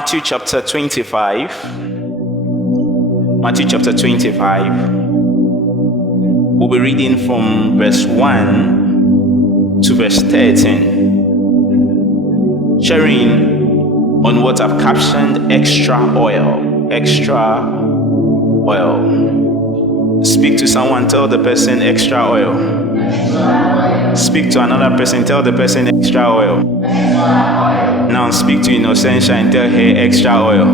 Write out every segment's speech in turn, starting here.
Matthew chapter 25. Matthew chapter 25. We'll be reading from verse 1 to verse 13. Sharing on what I've captioned extra oil. Extra oil. Speak to someone, tell the person extra oil. Speak to another person, tell the person extra oil. Now speak to Innocentia and tell her extra oil.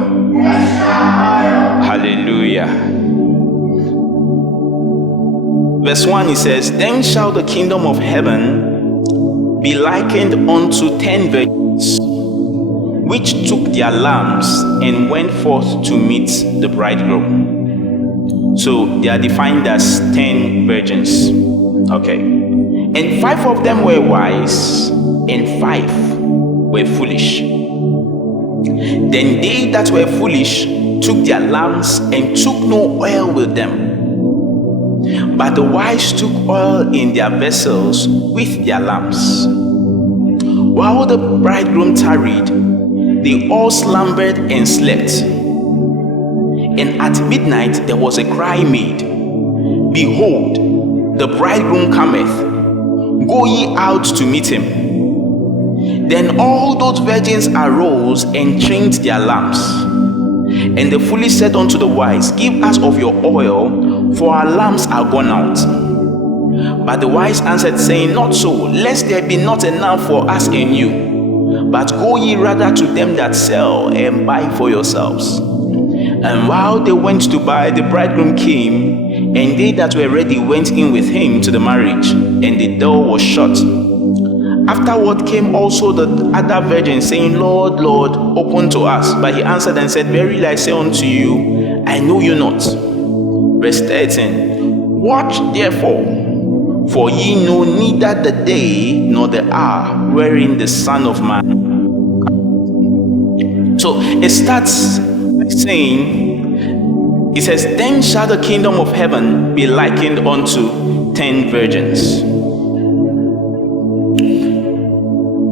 Hallelujah. Verse 1, it says, "Then shall the kingdom of heaven be likened unto 10 virgins, which took their lamps and went forth to meet the bridegroom." So they are defined as 10 virgins. Okay. "And 5 of them were wise, and 5 were foolish. Then they that were foolish took their lamps and took no oil with them. But the wise took oil in their vessels with their lamps. While the bridegroom tarried, they all slumbered and slept. And at midnight there was a cry made, Behold, the bridegroom cometh, go ye out to meet him. Then all those virgins arose and changed their lamps. And the foolish said unto the wise, Give us of your oil, for our lamps are gone out. But the wise answered, saying, Not so, lest there be not enough for us and you. But go ye rather to them that sell, and buy for yourselves. And while they went to buy, the bridegroom came, and they that were ready went in with him to the marriage, and the door was shut. Afterward came also the other virgins, saying, Lord, Lord, open to us. But he answered and said, Verily I say unto you, I know you not." Verse 13, "Watch therefore, for ye know neither the day nor the hour wherein the Son of Man." So it starts by saying, it says, "Then shall the kingdom of heaven be likened unto 10 virgins."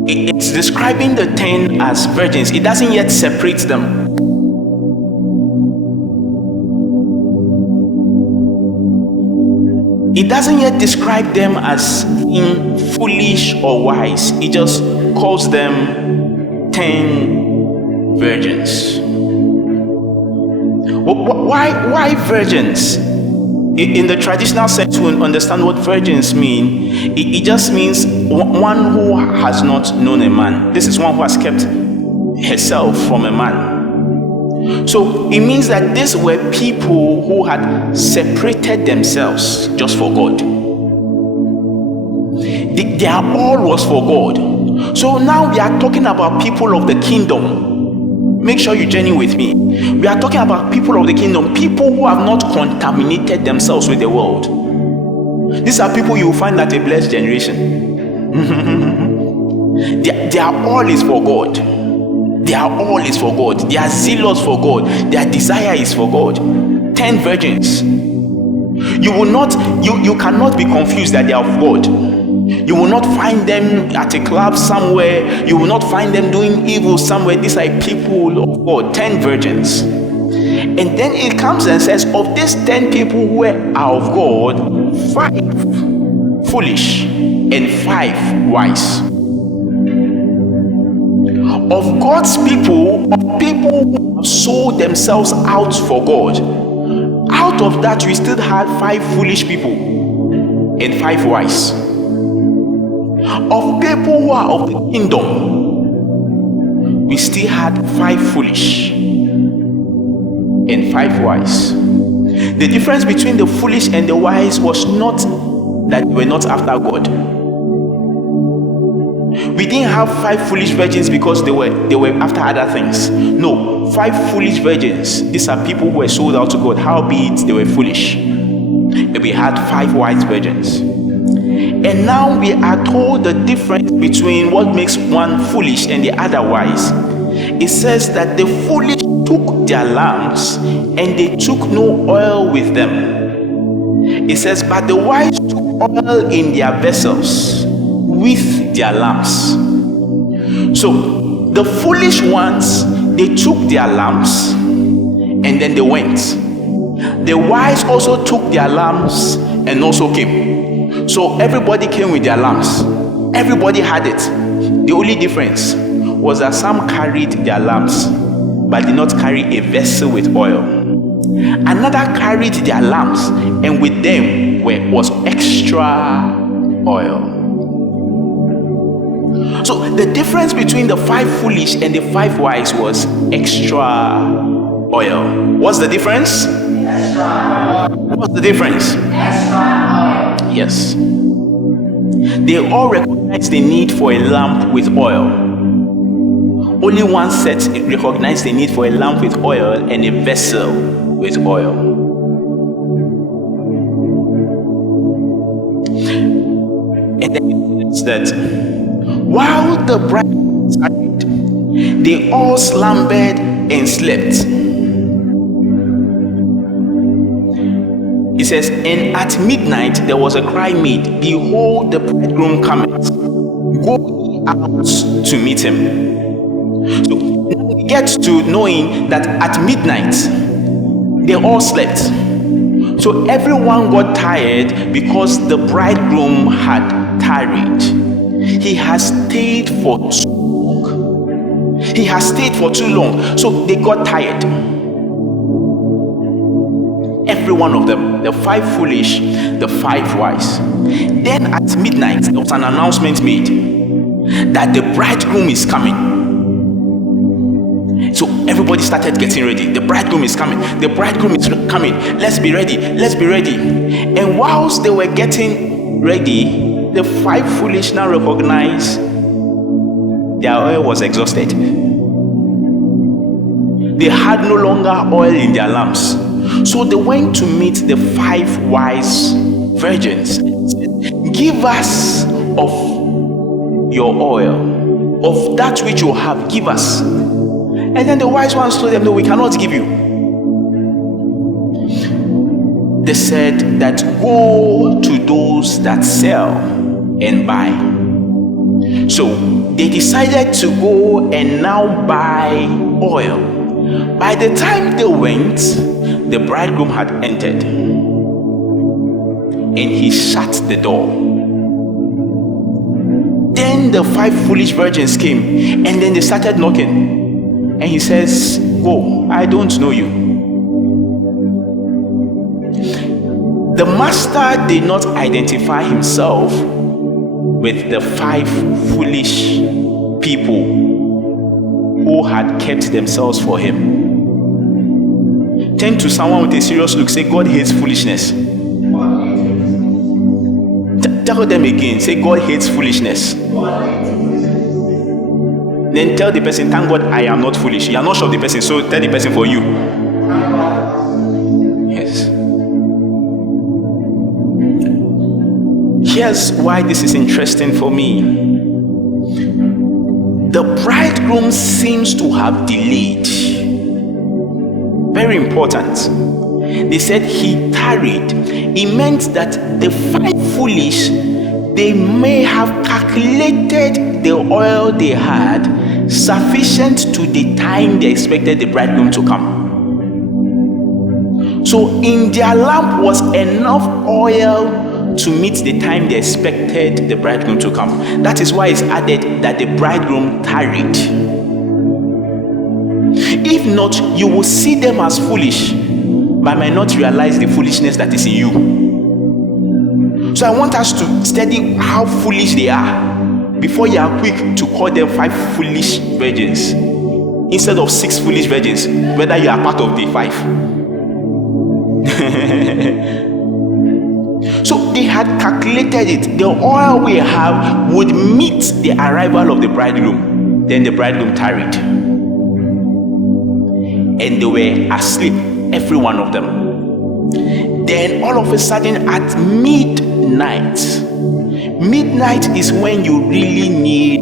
It's describing the 10 as virgins. It doesn't yet separate them. It doesn't yet describe them as being foolish or wise. It just calls them 10 virgins. Why virgins? In the traditional sense, we understand what virgins mean. It just means one who has not known a man. This is one who has kept herself from a man. So it means that these were people who had separated themselves just for God. Their all was for God. So now we are talking about people of the kingdom. Make sure you journey with me. We are talking about people of the kingdom, people who have not contaminated themselves with the world. These are people you will find at a blessed generation. Their all is for God. Their all is for God. They are zealous for God. Their desire is for God. 10 virgins. You cannot be confused that they are of God. You will not find them at a club somewhere. You will not find them doing evil somewhere. These are people of God, 10 virgins. And then it comes and says, of these 10 people who are of God, 5 foolish and 5 wise. Of God's people, of people who have sold themselves out for God, out of that we still had 5 foolish people and 5 wise. Of people who are of the kingdom, we still had 5 foolish and 5 wise. The difference between the foolish and the wise was not that they were not after God. We didn't have 5 foolish virgins because they were after other things. No, 5 foolish virgins. These are people who were sold out to God, howbeit they were foolish. And we had 5 wise virgins. And now we are told the difference between what makes one foolish and the other wise. It says that the foolish took their lamps and they took no oil with them. It says, but the wise took oil in their vessels with their lamps. So the foolish ones, they took their lamps and then they went. The wise also took their lamps and also came. So everybody came with their lamps. Everybody had it. The only difference was that some carried their lamps but did not carry a vessel with oil. Another carried their lamps, and with them was extra oil. So the difference between the 5 foolish and the 5 wise was extra oil. What's the difference? Extra. What's the difference? Extra oil. Yes. They all recognized the need for a lamp with oil. Only one set recognized the need for a lamp with oil and a vessel with oil. And then it's that while the bride was married, they all slumbered and slept. It says, and at midnight there was a cry made, behold, the bridegroom cometh, go ye out to meet him. So we get to knowing that at midnight they all slept. So everyone got tired because the bridegroom had tarried. He has stayed for too long. He has stayed for too long. So they got tired. Every one of them, the 5 foolish, the 5 wise. Then at midnight, there was an announcement made that the bridegroom is coming. So everybody started getting ready. The bridegroom is coming. The bridegroom is coming. Let's be ready. Let's be ready. And whilst they were getting ready, the 5 foolish now recognized their oil was exhausted. They had no longer oil in their lamps. So they went to meet the 5 wise virgins. Give us of your oil, of that which you have, give us. And then the wise ones told them, no, we cannot give you. They said that go to those that sell and buy. So they decided to go and now buy oil. By the time they went, the bridegroom had entered, and he shut the door. Then the 5 foolish virgins came, and then they started knocking. And he says, go, I don't know you. The master did not identify himself with the 5 foolish people who had kept themselves for him. Turn to someone with a serious look, say, God hates foolishness. Tell them again, say, God hates foolishness. Then tell the person, thank God I am not foolish. You are not sure of the person, so tell the person for you. Yes. Here's why this is interesting for me. The bridegroom seems to have delayed. Very important. They said he tarried. It meant that the 5 foolish, they may have calculated the oil they had sufficient to the time they expected the bridegroom to come. So in their lamp was enough oil to meet the time they expected the bridegroom to come. That is why it's added that the bridegroom tarried. If not, you will see them as foolish, but might not realize the foolishness that is in you. So I want us to study how foolish they are before you are quick to call them 5 foolish virgins instead of 6 foolish virgins, whether you are part of the 5. So they had calculated it. The oil we have would meet the arrival of the bridegroom. Then the bridegroom tarried. And they were asleep, every one of them. Then all of a sudden at midnight is when you really need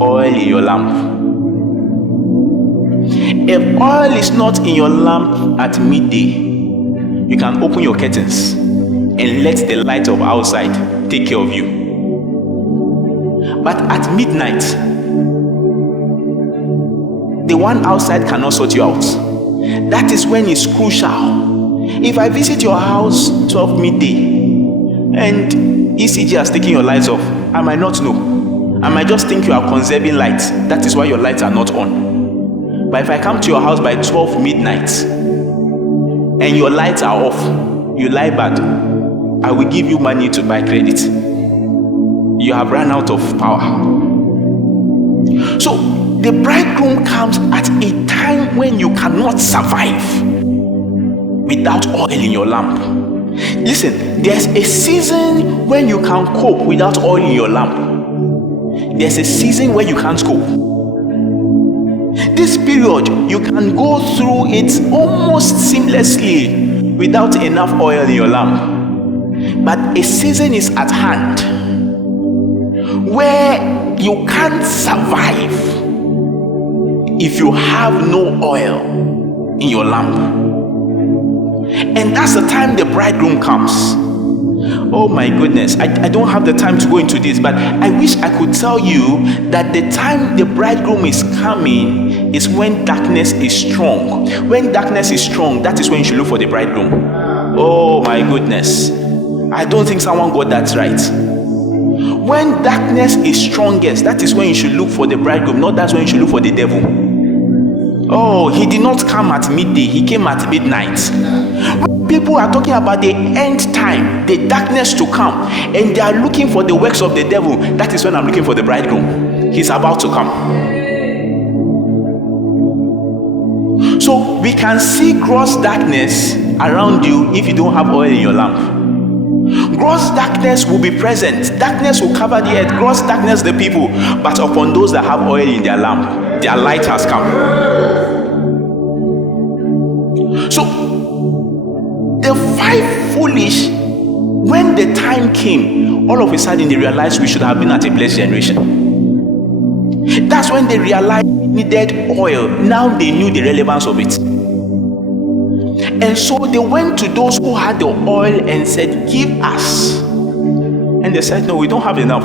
oil in your lamp. If oil is not in your lamp at midday, you can open your curtains and let the light of outside take care of you. But at midnight, The one outside cannot sort you out. That is when it's crucial. If I visit your house 12 midday and ECG has taken your lights off, I might not know. I might just think you are conserving light. That is why your lights are not on. But if I come to your house by 12 midnight and your lights are off, you lie bad, I will give you money to buy credit. You have run out of power. So the bridegroom comes at a time when you cannot survive without oil in your lamp. Listen, there's a season when you can cope without oil in your lamp. There's a season where you can't cope. This period, you can go through it almost seamlessly without enough oil in your lamp. But a season is at hand where you can't survive if you have no oil in your lamp. And that's the time the bridegroom comes. Oh my goodness, I don't have the time to go into this, but I wish I could tell you that the time the bridegroom is coming is when darkness is strong. When darkness is strong, that is when you should look for the bridegroom. Oh my goodness, I don't think someone got that right. When darkness is strongest, that is when you should look for the bridegroom, not that's when you should look for the devil. Oh, he did not come at midday, he came at midnight. When people are talking about the end time, the darkness to come, and they are looking for the works of the devil, that is when I'm looking for the bridegroom. He's about to come. So we can see gross darkness around you if you don't have oil in your lamp. Gross darkness will be present. Darkness will cover the earth. Gross darkness the people. But upon those that have oil in their lamp, their light has come. So the five foolish, when the time came, all of a sudden they realized we should have been at a blessed generation. That's when they realized we needed oil. Now they knew the relevance of it. And so they went to those who had the oil and said, give us. And they said, no, we don't have enough.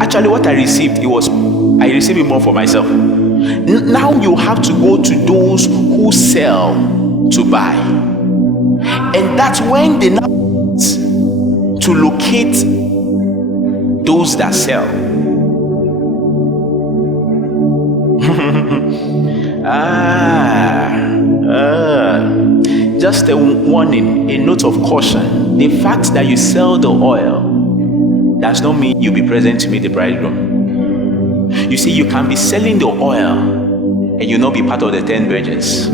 Actually, what I received, I received it more for myself. Now you have to go to those who sell to buy. And that's when they now to locate those that sell. Just a warning, a note of caution. The fact that you sell the oil does not mean you'll be present to meet the bridegroom. You see, you can be selling the oil and you'll not be part of the 10 virgins.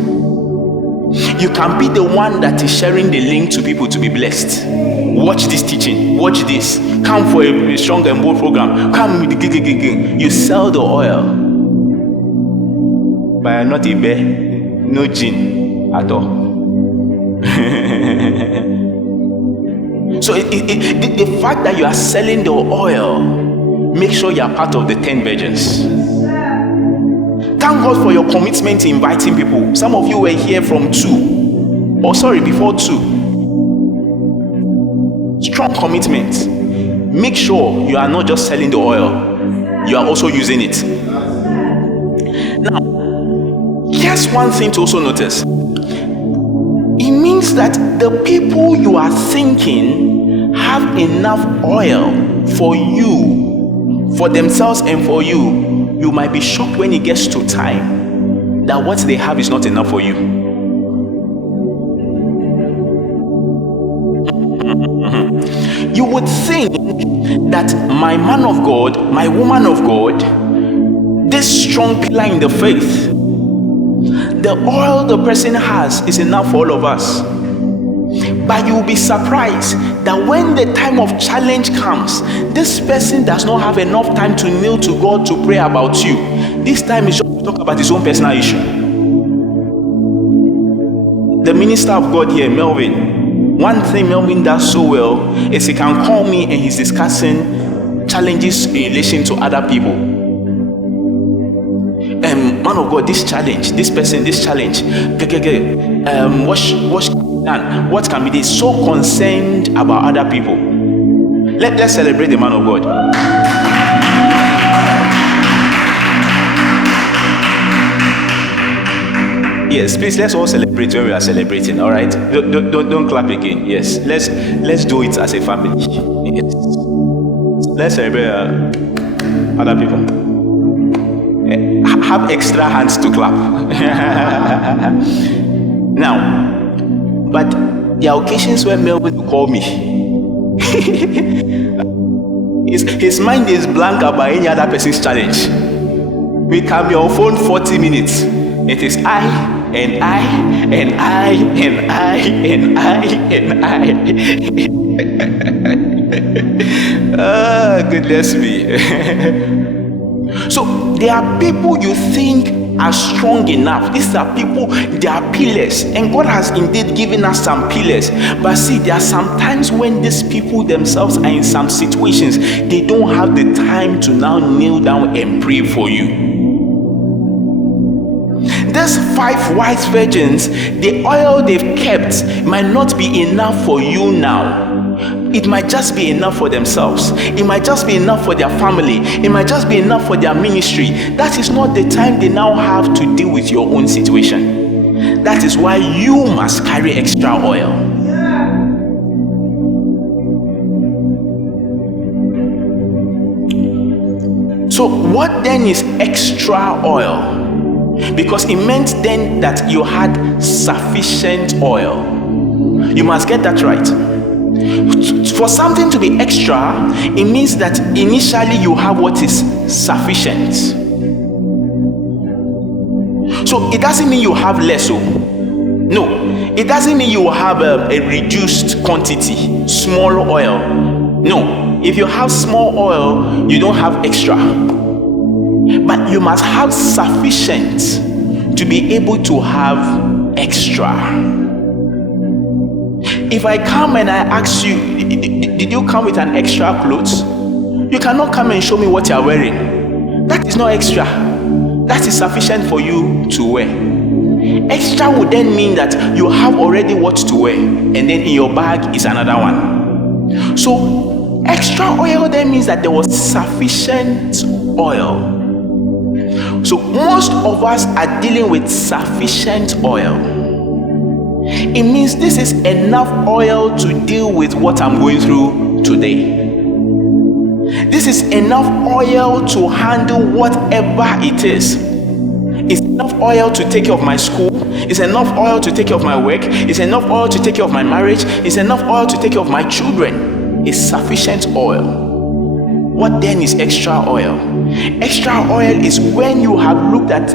You can be the one that is sharing the link to people to be blessed. Watch this teaching, watch this. Come for a strong and bold program. Come with the you sell the oil, but not a bear, no gin at all. So the fact that you are selling the oil, make sure you are part of the 10 virgins. Thank God for your commitment to inviting people. Some of you were here from before 2. Strong commitment. Make sure you are not just selling the oil, you are also using it. Now, here's one thing to also notice. It means that the people you are thinking have enough oil for you, for themselves and for you. You might be shocked when it gets to time that what they have is not enough for you. You would think that my man of God, my woman of God, this strong pillar in the faith, the oil the person has is enough for all of us. But you will be surprised that when the time of challenge comes, this person does not have enough time to kneel to God to pray about you. This time is just to talk about his own personal issue. The minister of God here, Melvin, one thing Melvin does so well is he can call me and he's discussing challenges in relation to other people. Man of God, this challenge, this person, this challenge, what can be this? So concerned about other people. Let's celebrate the man of God. Yes, please, let's all celebrate when we are celebrating. All right, don't clap again. Yes, let's do it as a family. Yes. Let's celebrate other people. Have extra hands to clap. Now, but there are occasions where Melvin will call me. His mind is blank about any other person's challenge. We can be on phone 40 minutes. It is I and I and I and I and I and I. Oh, goodness me. So there are people you think are strong enough. These are people, they are pillars, and God has indeed given us some pillars. But see, there are some times when these people themselves are in some situations, they don't have the time to now kneel down and pray for you. These 5 wise virgins, the oil they've kept might not be enough for you now. It might just be enough for themselves. It might just be enough for their family. It might just be enough for their ministry. That is not the time they now have to deal with your own situation. That is why you must carry extra oil. So what then is extra oil? Because it meant then that you had sufficient oil. You must get that right. For something to be extra, it means that initially you have what is sufficient. So it doesn't mean you have less. No, it doesn't mean you have a reduced quantity, small oil. No, if you have small oil, you don't have extra. But you must have sufficient to be able to have extra. If I come and I ask you, did you come with an extra clothes? You cannot come and show me what you are wearing. That is not extra. That is sufficient for you to wear. Extra would then mean that you have already what to wear, and then in your bag is another one. So extra oil then means that there was sufficient oil. So most of us are dealing with sufficient oil. It means this is enough oil to deal with what I'm going through today. This is enough oil to handle whatever it is. It's enough oil to take care of my school. It's enough oil to take care of my work. It's enough oil to take care of my marriage. It's enough oil to take care of my children. It's sufficient oil. What then is extra oil? Extra oil is when you have looked at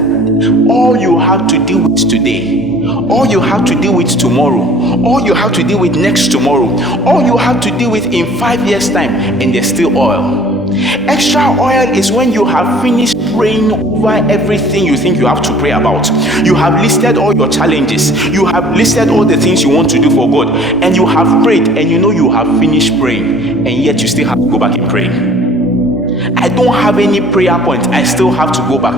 all you have to deal with today, all you have to deal with tomorrow, all you have to deal with next tomorrow, all you have to deal with in 5 years' time, and there's still oil. Extra oil is when you have finished praying over everything you think you have to pray about. You have listed all your challenges. You have listed all the things you want to do for God, and you have prayed, and you know you have finished praying, and yet you still have to go back and pray. I don't have any prayer point. I still have to go back.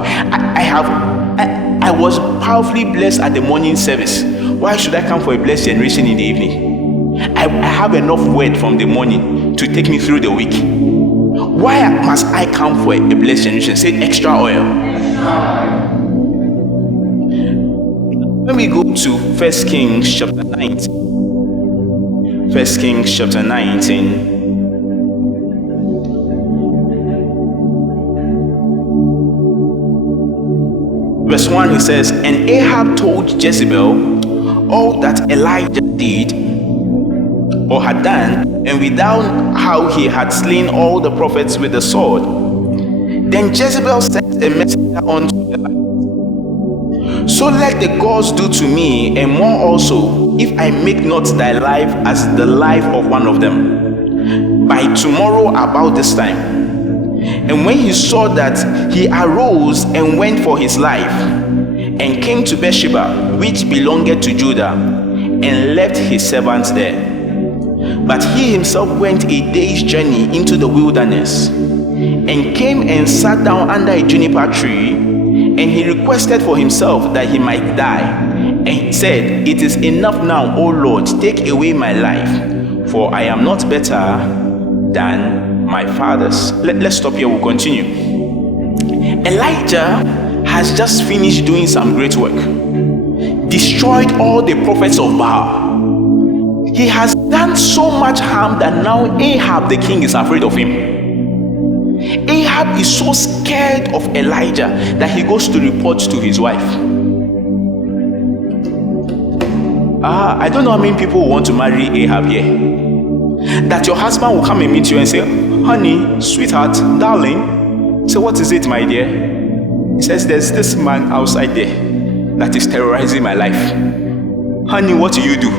I was powerfully blessed at the morning service. Why should I come for a blessed generation in the evening? I have enough word from the morning to take me through the week. Why must I come for a blessed generation? Say extra oil. When we go to 1 Kings chapter 19. 1 Kings chapter 19. Verse 1, he says, and Ahab told Jezebel all that Elijah did or had done, and without how he had slain all the prophets with the sword. Then Jezebel sent a messenger unto Elijah. So let the gods do to me, and more also, if I make not thy life as the life of one of them, by tomorrow about this time. And when he saw that, he arose and went for his life, and came to Beersheba, which belonged to Judah, and left his servants there. But he himself went a day's journey into the wilderness, and came and sat down under a juniper tree, and he requested for himself that he might die, and he said, it is enough now, O Lord, take away my life, for I am not better than my fathers. Let's stop here. We'll continue. Elijah has just finished doing some great work. destroyed all the prophets of Baal. He has done so much harm that now Ahab the king is afraid of him. Ahab is so scared of Elijah that he goes to report to his wife. I don't know how many people want to marry Ahab here. That your husband will come and meet you and say, honey, sweetheart, darling. So what is it, my dear? He says, there's this man outside there that is terrorizing my life. Honey, what do you do?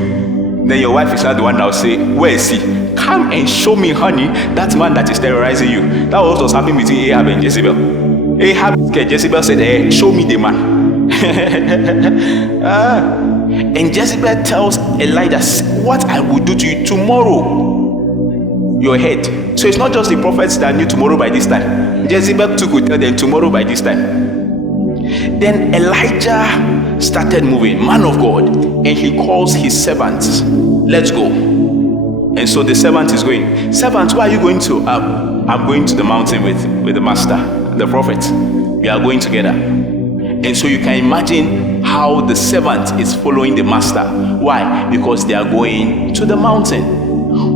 Then your wife is not the one that will say, where is he? Come and show me, honey, that man that is terrorizing you. That was what was happening between Ahab and Jezebel. Ahab is scared. Jezebel said, hey, show me the man. And Jezebel tells Elijah, what I will do to you tomorrow, your head. So it's not just the prophets that knew tomorrow by this time. Jezebel too could tell them tomorrow by this time. Then Elijah started moving, man of God, and he calls his servants. Let's go. And so the servant is going. Servant, where are you going to? I'm going to the mountain with the master, the prophet. We are going together. And so you can imagine how the servant is following the master. Why? Because they are going to the mountain.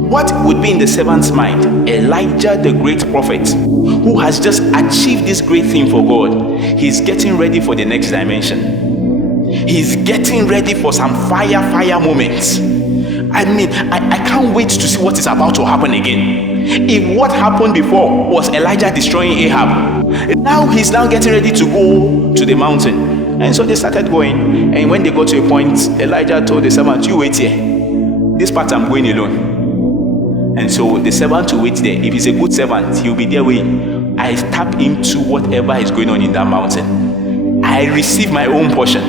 What would be in the servant's mind? Elijah, the great prophet, who has just achieved this great thing for God, he's getting ready for the next dimension. He's getting ready for some fire moments. I mean, I can't wait to see what is about to happen again. If what happened before was Elijah destroying Ahab, now he's now getting ready to go to the mountain. And so they started going. And when they got to a point, Elijah told the servant, you wait here. This part I'm going alone. And so the servant will wait there. If he's a good servant, he'll be there waiting. I tap into whatever is going on in that mountain. I receive my own portion.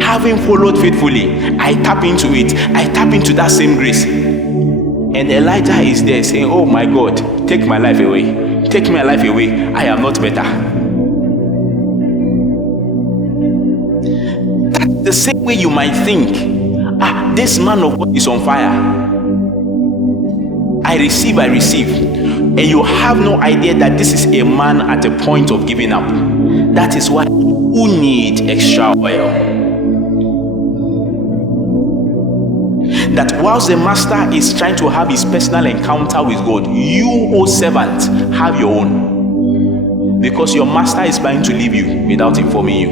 Having followed faithfully, I tap into it. I tap into that same grace. And Elijah is there saying, oh my God, take my life away. Take my life away. I am not better. That's the same way you might think, this man of God is on fire. I receive. And you have no idea that this is a man at a point of giving up. That is why you need extra oil. That whilst the master is trying to have his personal encounter with God, you, O servant, have your own. Because your master is planning to leave you without informing you.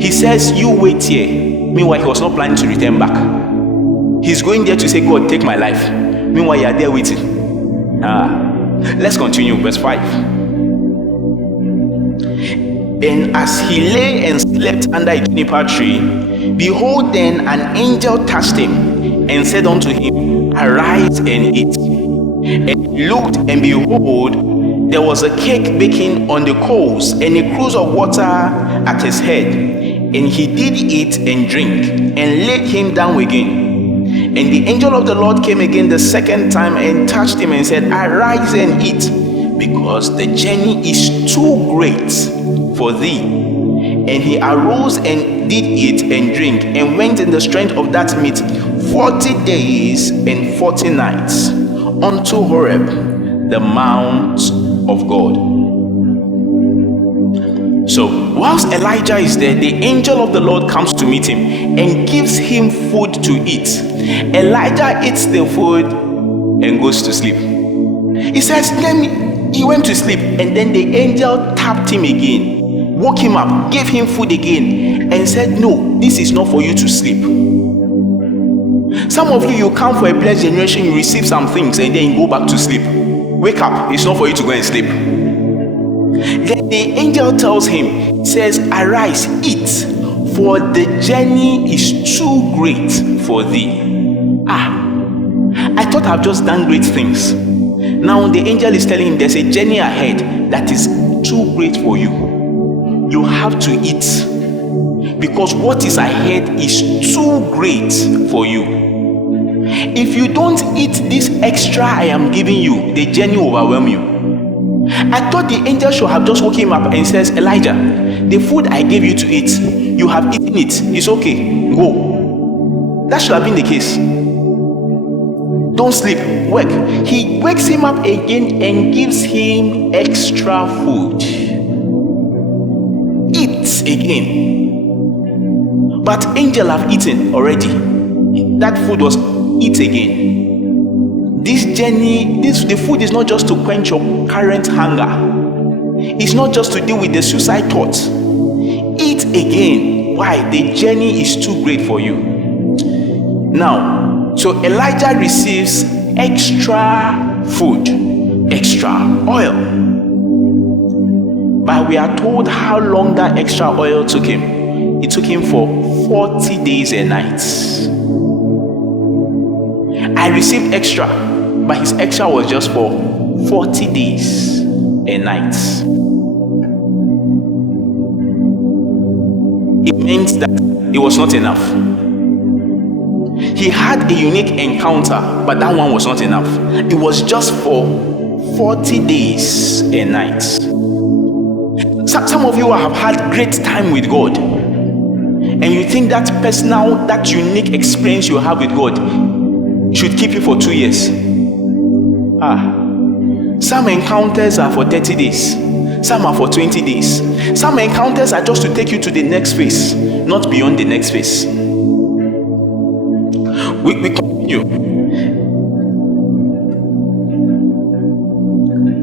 He says, you wait here. Meanwhile, he was not planning to return back. He's going there to say, God, take my life. Meanwhile, you are there waiting. Let's continue, verse 5. And as he lay and slept under a juniper tree, behold, then an angel touched him and said unto him, arise and eat. And he looked, and behold, there was a cake baking on the coals, and a cruse of water at his head. And he did eat and drink, and laid him down again. And the angel of the Lord came again the second time and touched him and said, arise and eat, because the journey is too great for thee. And he arose and did eat and drink, and went in the strength of that meat 40 days and 40 nights unto Horeb, the mount of God. So whilst Elijah is there, the angel of the Lord comes to meet him and gives him food to eat. Elijah eats the food and goes to sleep. He says, he went to sleep, and then the angel tapped him again, woke him up, gave him food again, and said, no, this is not for you to sleep. Some of you come for a blessed generation, you receive some things, and then you go back to sleep. Wake up, it's not for you to go and sleep. Then the angel tells him, says, arise, eat, for the journey is too great for thee. I thought I've just done great things. Now the angel is telling him there's a journey ahead that is too great for you. You have to eat, because what is ahead is too great for you. If you don't eat this extra I am giving you, the journey will overwhelm you. I thought the angel should have just woke him up and says, Elijah, the food I gave you to eat, you have eaten it. It's okay. Go. That should have been the case. Don't sleep. Work. He wakes him up again and gives him extra food. Eat again. But angel have eaten already. That food was eat again. This journey, the food is not just to quench your current hunger. It's not just to deal with the suicide thoughts. Eat again. Why? The journey is too great for you. Now, so Elijah receives extra food, extra oil. But we are told how long that extra oil took him. It took him for 40 days and nights. I received extra, but his extra was just for 40 days and nights. It meant that it was not enough. He had a unique encounter, but that one was not enough. It was just for 40 days and nights. Some of you have had great time with God, and you think that personal, that unique experience you have with God should keep you for 2 years. Some encounters are for 30 days. Some are for 20 days. Some encounters are just to take you to the next phase, not beyond the next phase. We continue.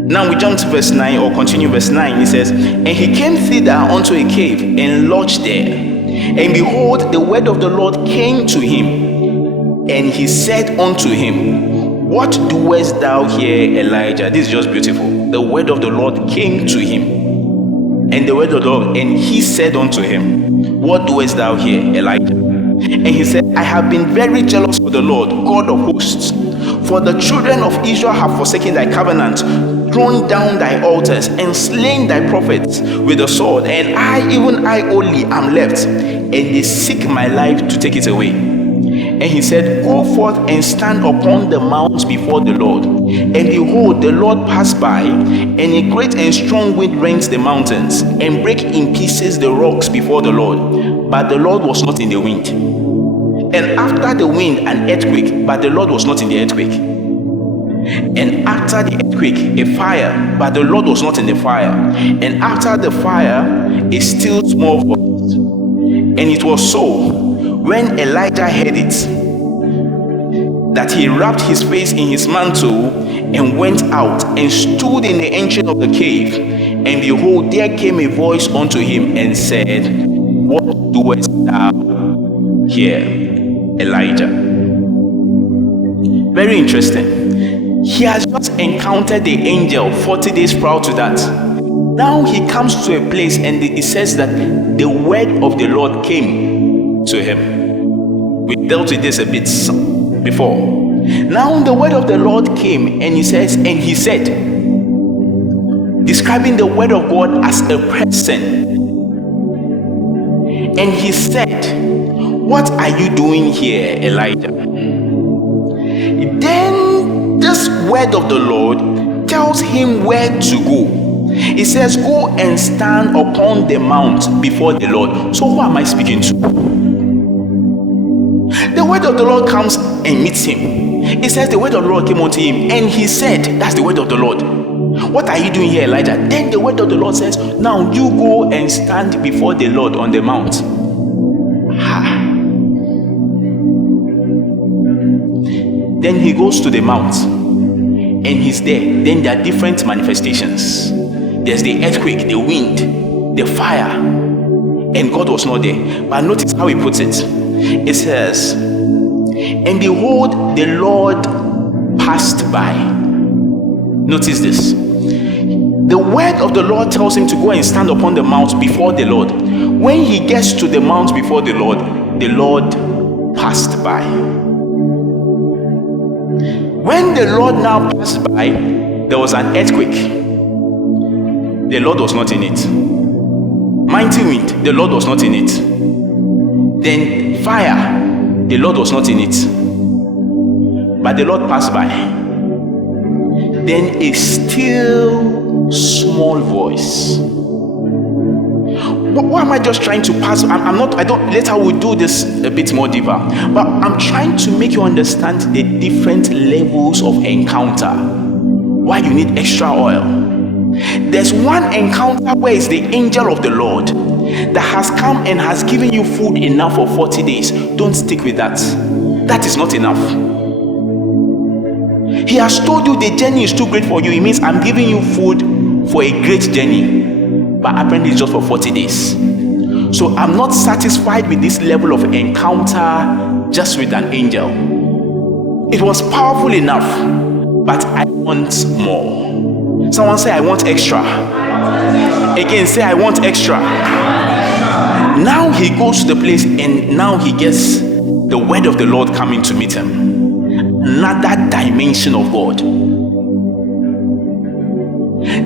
Now we jump to verse 9, or continue verse 9. It says, "And he came thither unto a cave, and lodged there. And behold, the word of the Lord came to him. And he said unto him, What doest thou here, Elijah?" This is just beautiful. The word of the Lord came to him. And the word of the Lord, and he said unto him, "What doest thou here, Elijah?" And he said, "I have been very jealous for the Lord, God of hosts. For the children of Israel have forsaken thy covenant, thrown down thy altars, and slain thy prophets with the sword. And I, even I only, am left, and they seek my life to take it away." And he said, "Go forth and stand upon the mounts before the Lord." And behold, the Lord passed by, and a great and strong wind rent the mountains, and brake in pieces the rocks before the Lord. But the Lord was not in the wind. And after the wind, an earthquake, but the Lord was not in the earthquake. And after the earthquake, a fire, but the Lord was not in the fire. And after the fire, a still small voice. And it was so, when Elijah heard it, that he wrapped his face in his mantle, and went out, and stood in the entrance of the cave. And behold, there came a voice unto him, and said, "What doest thou here, Elijah?" Very interesting. He has just encountered the angel 40 days prior to that. Now he comes to a place, and it says that the word of the Lord came to him. We dealt with this a bit before. Now the word of the Lord came, and he says, and he said, describing the word of God as a person. And he said, "What are you doing here, Elijah?" Then this word of the Lord tells him where to go. It says, "Go and stand upon the mount before the Lord." So who am I speaking to? The word of the Lord comes and meets him. It says the word of the Lord came unto him, and he said, that's the word of the Lord. "What are you doing here, Elijah?" Then the word of the Lord says, "Now you go and stand before the Lord on the mount." Then he goes to the mount, and he's there. Then there are different manifestations. There's the earthquake, the wind, the fire, and God was not there. But notice how he puts it. It says, "And behold, the Lord passed by." Notice this. The word of the Lord tells him to go and stand upon the mount before the Lord. When he gets to the mount before the Lord passed by. When the Lord now passed by, there was an earthquake. The Lord was not in it. Mighty wind, the Lord was not in it. Then fire, the Lord was not in it. But the Lord passed by. Then a still small voice. Why am I just trying to pass? Later we'll do this a bit more deeper. But I'm trying to make you understand the different levels of encounter. Why you need extra oil. There's one encounter where it's the angel of the Lord. that has come and has given you food enough for 40 days, don't stick with that. That is not enough. He has told you the journey is too great for you. It means I'm giving you food for a great journey, but apparently it's just for 40 days. So I'm not satisfied with this level of encounter just with an angel. It was powerful enough, but I want more. Someone say, I want extra. Again, say, I want extra. Now he goes to the place and now he gets the word of the Lord coming to meet him. Another dimension of God.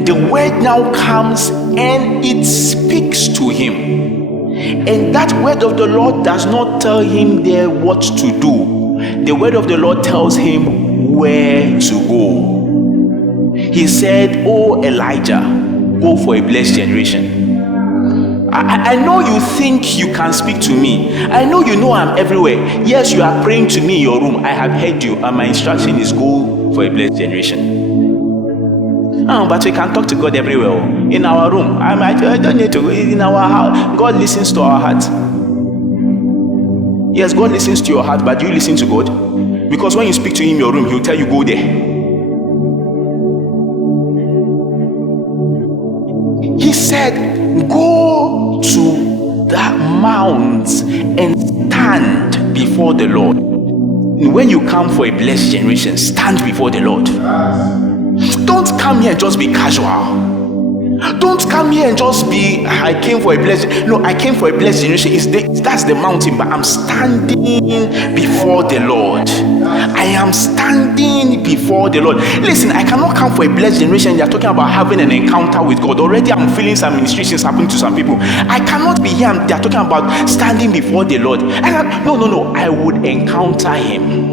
The word now comes and it speaks to him. And that word of the Lord does not tell him there what to do. The word of the Lord tells him where to go. He said, "Oh Elijah, go for a blessed generation." I know you think you can speak to me. I know you know I'm everywhere. Yes, you are praying to me in your room. I have heard you, and my instruction is go for a blessed generation. But we can talk to God everywhere. In our room, I don't need to. In our house, God listens to our heart. Yes, God listens to your heart, but do you listen to God? Because when you speak to him in your room, he'll tell you go there. He said, go to the mounts and stand before the Lord. When you come for a blessed generation, stand before the Lord. Don't come here and just be casual. Don't come here and just be, I came for a blessed. No, I came for a blessed generation. That's the mountain, but I'm standing before the Lord. I am standing before the Lord. Listen, I cannot come for a blessed generation. They are talking about having an encounter with God. Already I'm feeling some ministrations happening to some people. I cannot be here. They are talking about standing before the Lord. No. I would encounter him.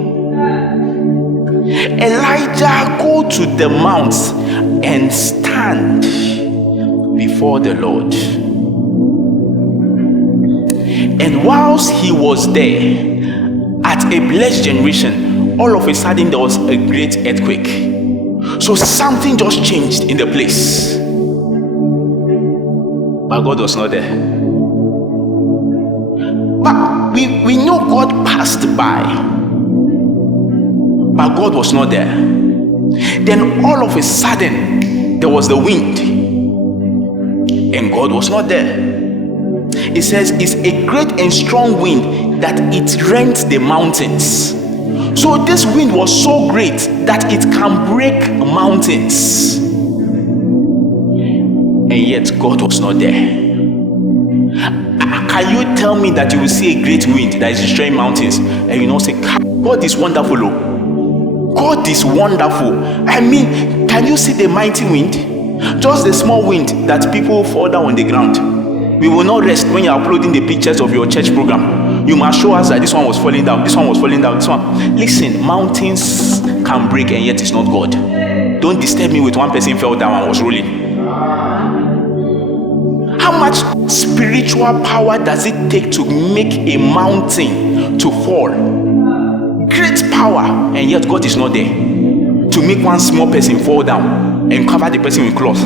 Elijah, go to the mounts and stand before the Lord. And whilst he was there at a blessed generation, all of a sudden there was a great earthquake. So something just changed in the place, but God was not there. But we know God passed by, but God was not there. Then all of a sudden there was the wind, and God was not there. It says it's a great and strong wind that it rent the mountains. So this wind was so great that it can break mountains, and yet God was not there. Can you tell me that you will see a great wind that is destroying mountains and you not say, God is wonderful? God is wonderful. I mean, can you see the mighty wind? Just the small wind that people fall down on the ground. We will not rest when you are uploading the pictures of your church program. You must show us that this one was falling down, this one was falling down, this one. Listen, mountains can break and yet it's not God. Don't disturb me with one person fell down and was rolling. How much spiritual power does it take to make a mountain to fall? Great power, and yet God is not there to make one small person fall down and cover the person with cloth.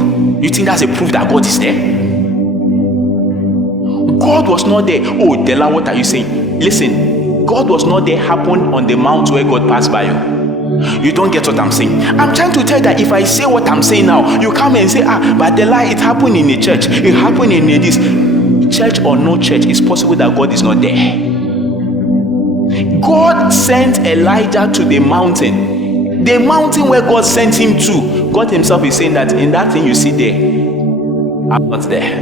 You think that's a proof that God is there? God was not there. Oh, Della, what are you saying? Listen, God was not there happened on the mount where God passed by you. You don't get what I'm saying. I'm trying to tell you that if I say what I'm saying now, you come and say, but Della, it happened in a church. It happened in this. Church or no church, it's possible that God is not there. God sent Elijah to the mountain. The mountain where God sent him to, God himself is saying that in that thing you see there, I'm not there.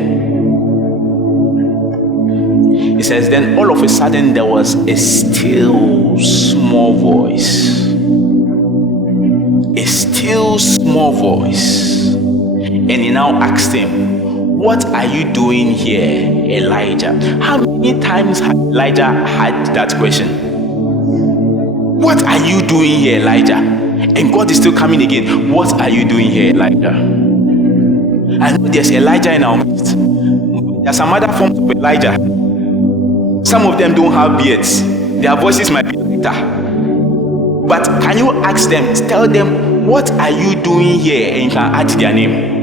He says, then all of a sudden there was a still small voice. A still small voice. And he now asked him, what are you doing here, Elijah? How many times had Elijah had that question? What are you doing here, Elijah? And God is still coming again. What are you doing here, Elijah? I know there's Elijah in our midst. There's some other forms of Elijah. Some of them don't have beards. Their voices might be lighter. But can you ask them, tell them, what are you doing here? And you can add their name.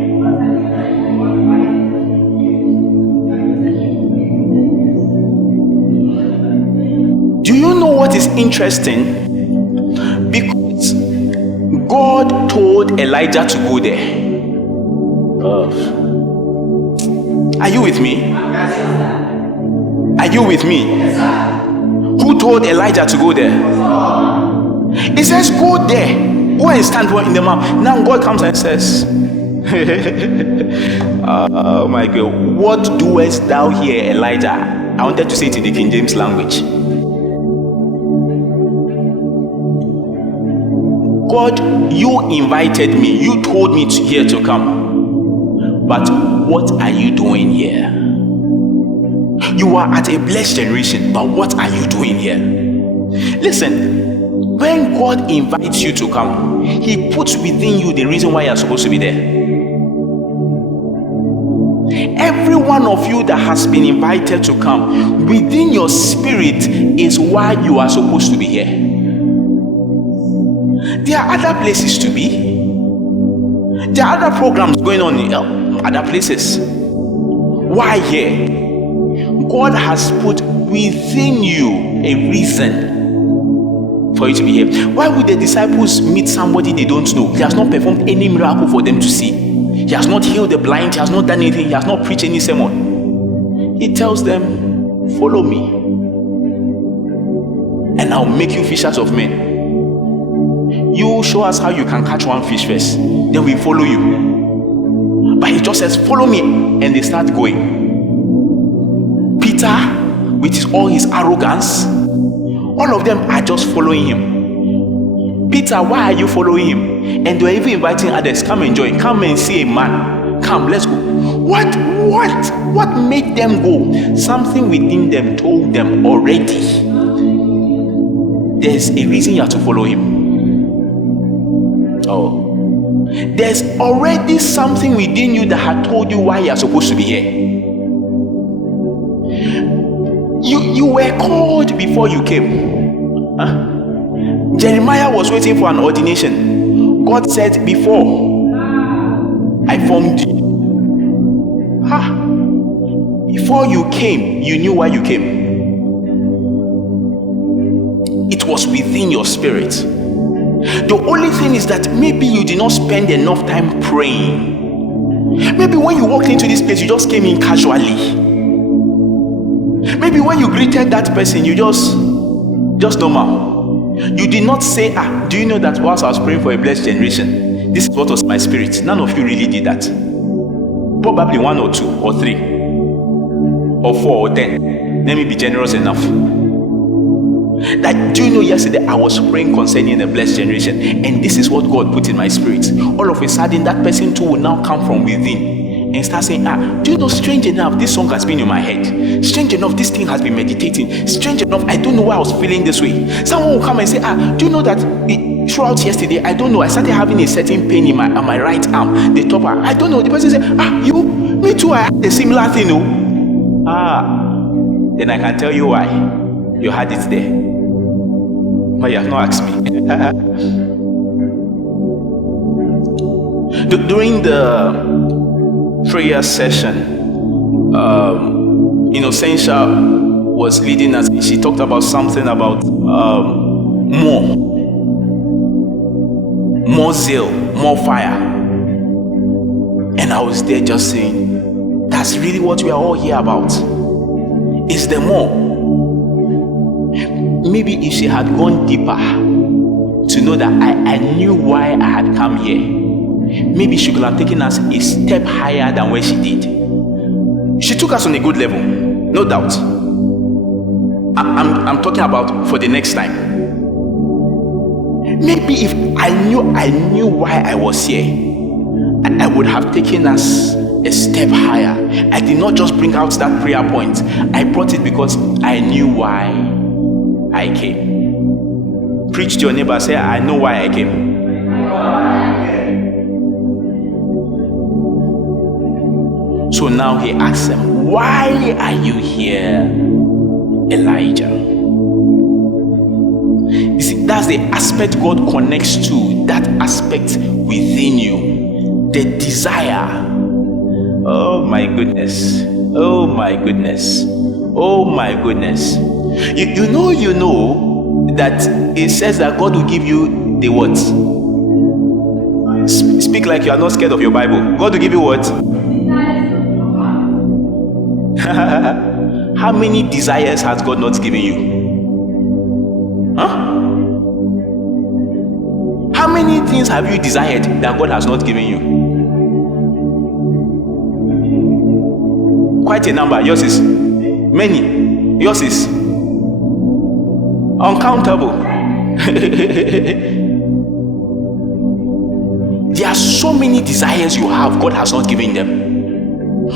what is interesting? Because God told Elijah to go there. Are you with me? Are you with me? Who told Elijah to go there? He says, go there. Go and stand in the mount. Now God comes and says, oh my God, what doest thou here, Elijah? I wanted to say it in the King James language. God, you invited me. You told me here to come. But what are you doing here? You are at a blessed generation, but what are you doing here? Listen, when God invites you to come, He puts within you the reason why you're supposed to be there. Every one of you that has been invited to come, within your spirit is why you are supposed to be here. There are other places to be. There are other programs going on in other places. Why here? God has put within you a reason for you to be here. Why would the disciples meet somebody they don't know? He has not performed any miracle for them to see. He has not healed the blind. He has not done anything. He has not preached any sermon. He tells them, follow me, and I'll make you fishers of men. You show us how you can catch one fish first, then we follow you. But he just says, follow me, and they start going. Peter, with all his arrogance, all of them are just following him. Peter, why are you following him? And they're even inviting others, come and join, come and see a man, come, let's go. What made them go? Something within them told them already, there's a reason you have to follow him. There's already something within you that had told you why you are supposed to be here. You were called before you came. Jeremiah was waiting for an ordination. God said, before I formed you. Before you came, you knew why you came. It was within your spirit. The only thing is that maybe you did not spend enough time praying. Maybe when you walked into this place, you just came in casually. Maybe when you greeted that person, you just normal. You did not say, do you know that whilst I was praying for a blessed generation, this is what was my spirit? None of you really did that. Probably 1 or 2 or 3 or 4 or 10. Let me be generous enough. That, do you know, yesterday I was praying concerning the blessed generation, and this is what God put in my spirit. All of a sudden, that person too will now come from within and start saying, do you know, strange enough, this song has been in my head. Strange enough, this thing has been meditating. Strange enough, I don't know why I was feeling this way. Someone will come and say, do you know that throughout yesterday, I don't know, I started having a certain pain in my right arm, the top arm. I don't know. The person said, you? Me too, I had a similar thing, then I can tell you why you had it there. But you have not asked me. During the prayer session, Innocentia was leading us. She talked about something about more zeal, more fire. And I was there just saying, that's really what we are all here about. It's the more. Maybe if she had gone deeper to know that I knew why I had come here, maybe she could have taken us a step higher than where she did. She took us on a good level, no doubt. I'm talking about for the next time. Maybe if I knew why I was here, I would have taken us a step higher. I did not just bring out that prayer point. I brought it because I knew why I came. Preach to your neighbor, say, I know why I came. So now he asks them, why are you here, Elijah? You see, that's the aspect God connects to, that aspect within you, the desire. Oh my goodness. Oh my goodness. Oh my goodness. You know, that it says that God will give you the what? Speak like you are not scared of your Bible. God will give you what? How many desires has God not given you? Huh? How many things have you desired that God has not given you? Quite a number. Yours is many. Yours is uncountable. There are so many desires you have, God has not given them.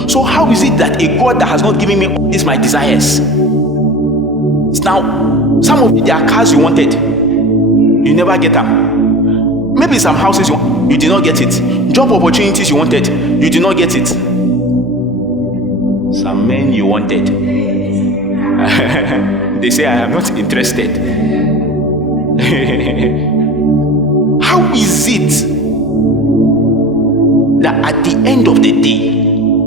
So how is it that a God that has not given me all these my desires? Now, some of there are cars you wanted, you never get them. Maybe some houses you did not get it. Job opportunities you wanted, you did not get it. Some men you wanted. They say, I am not interested. How is it that at the end of the day,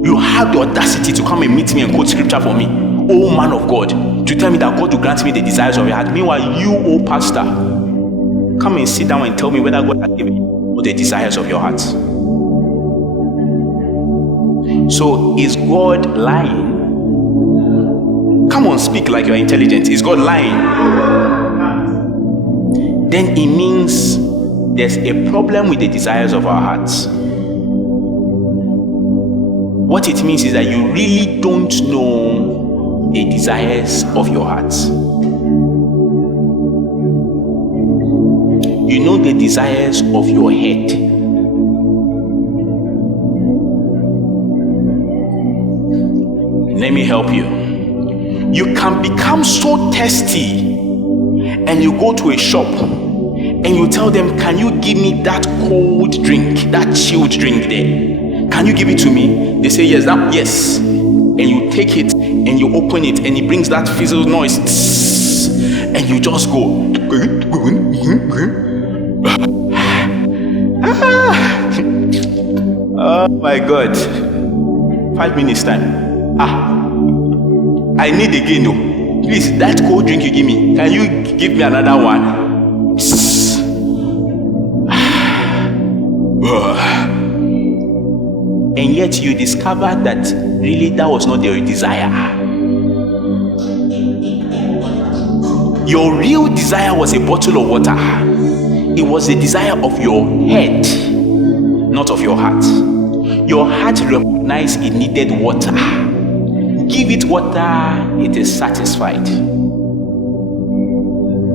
you have the audacity to come and meet me and quote scripture for me, oh man of God, to tell me that God will grant me the desires of your heart? Meanwhile, you, oh pastor, come and sit down and tell me whether God has given you the desires of your heart. So, is God lying? Come on, speak like you're intelligent. Is God lying? Then it means there's a problem with the desires of our hearts. What it means is that you really don't know the desires of your heart. You know the desires of your head. Let me help you. You can become so thirsty and you go to a shop and you tell them, can you give me that cold drink, that chilled drink there? Can you give it to me? They say yes, yes. And you take it and you open it and it brings that fizzle noise. And you just go. Oh my God. 5 minutes time. I need again. No. Please, that cold drink you give me, can you give me another one? And yet you discover that really that was not your desire. Your real desire was a bottle of water. It was the desire of your head, not of your heart. Your heart recognized it needed water. Give it water, it is satisfied.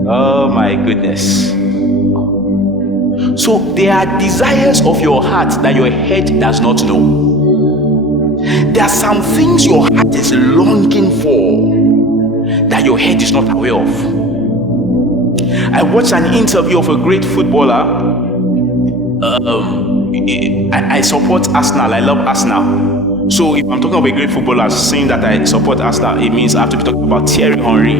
Oh my goodness. So there are desires of your heart that your head does not know. There are some things your heart is longing for that your head is not aware of. I watched an interview of a great footballer. I support Arsenal. I love Arsenal. So if I'm talking about a great footballer saying that I support Arsenal, it means I have to be talking about Thierry Henry.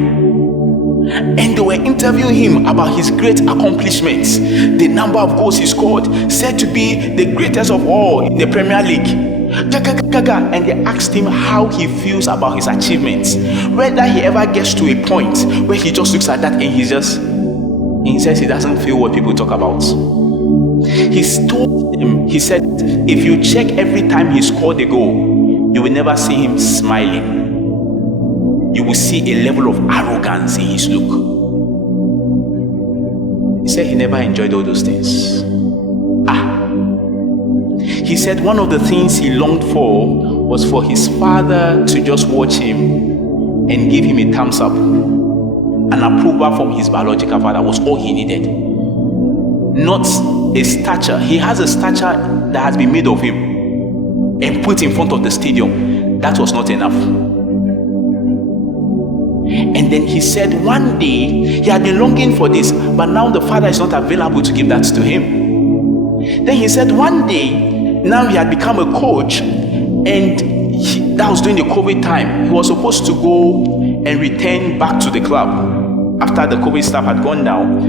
And they were interviewing him about his great accomplishments, the number of goals he scored, said to be the greatest of all in the Premier League. And they asked him how he feels about his achievements, whether he ever gets to a point where he just looks at that and he says he doesn't feel what people talk about. He told him, he said, if you check every time he scored a goal, you will never see him smiling. You will see a level of arrogance in his look. He said he never enjoyed all those things. He said one of the things he longed for was for his father to just watch him and give him a thumbs up. An approval from his biological father was all he needed. Not a stature. He has a stature that has been made of him and put in front of the stadium. That was not enough. And then he said one day he had been longing for this, but now the father is not available to give that to him. Then he said one day, now he had become a coach, and that was during the COVID time. He was supposed to go and return back to the club after the COVID stuff had gone down.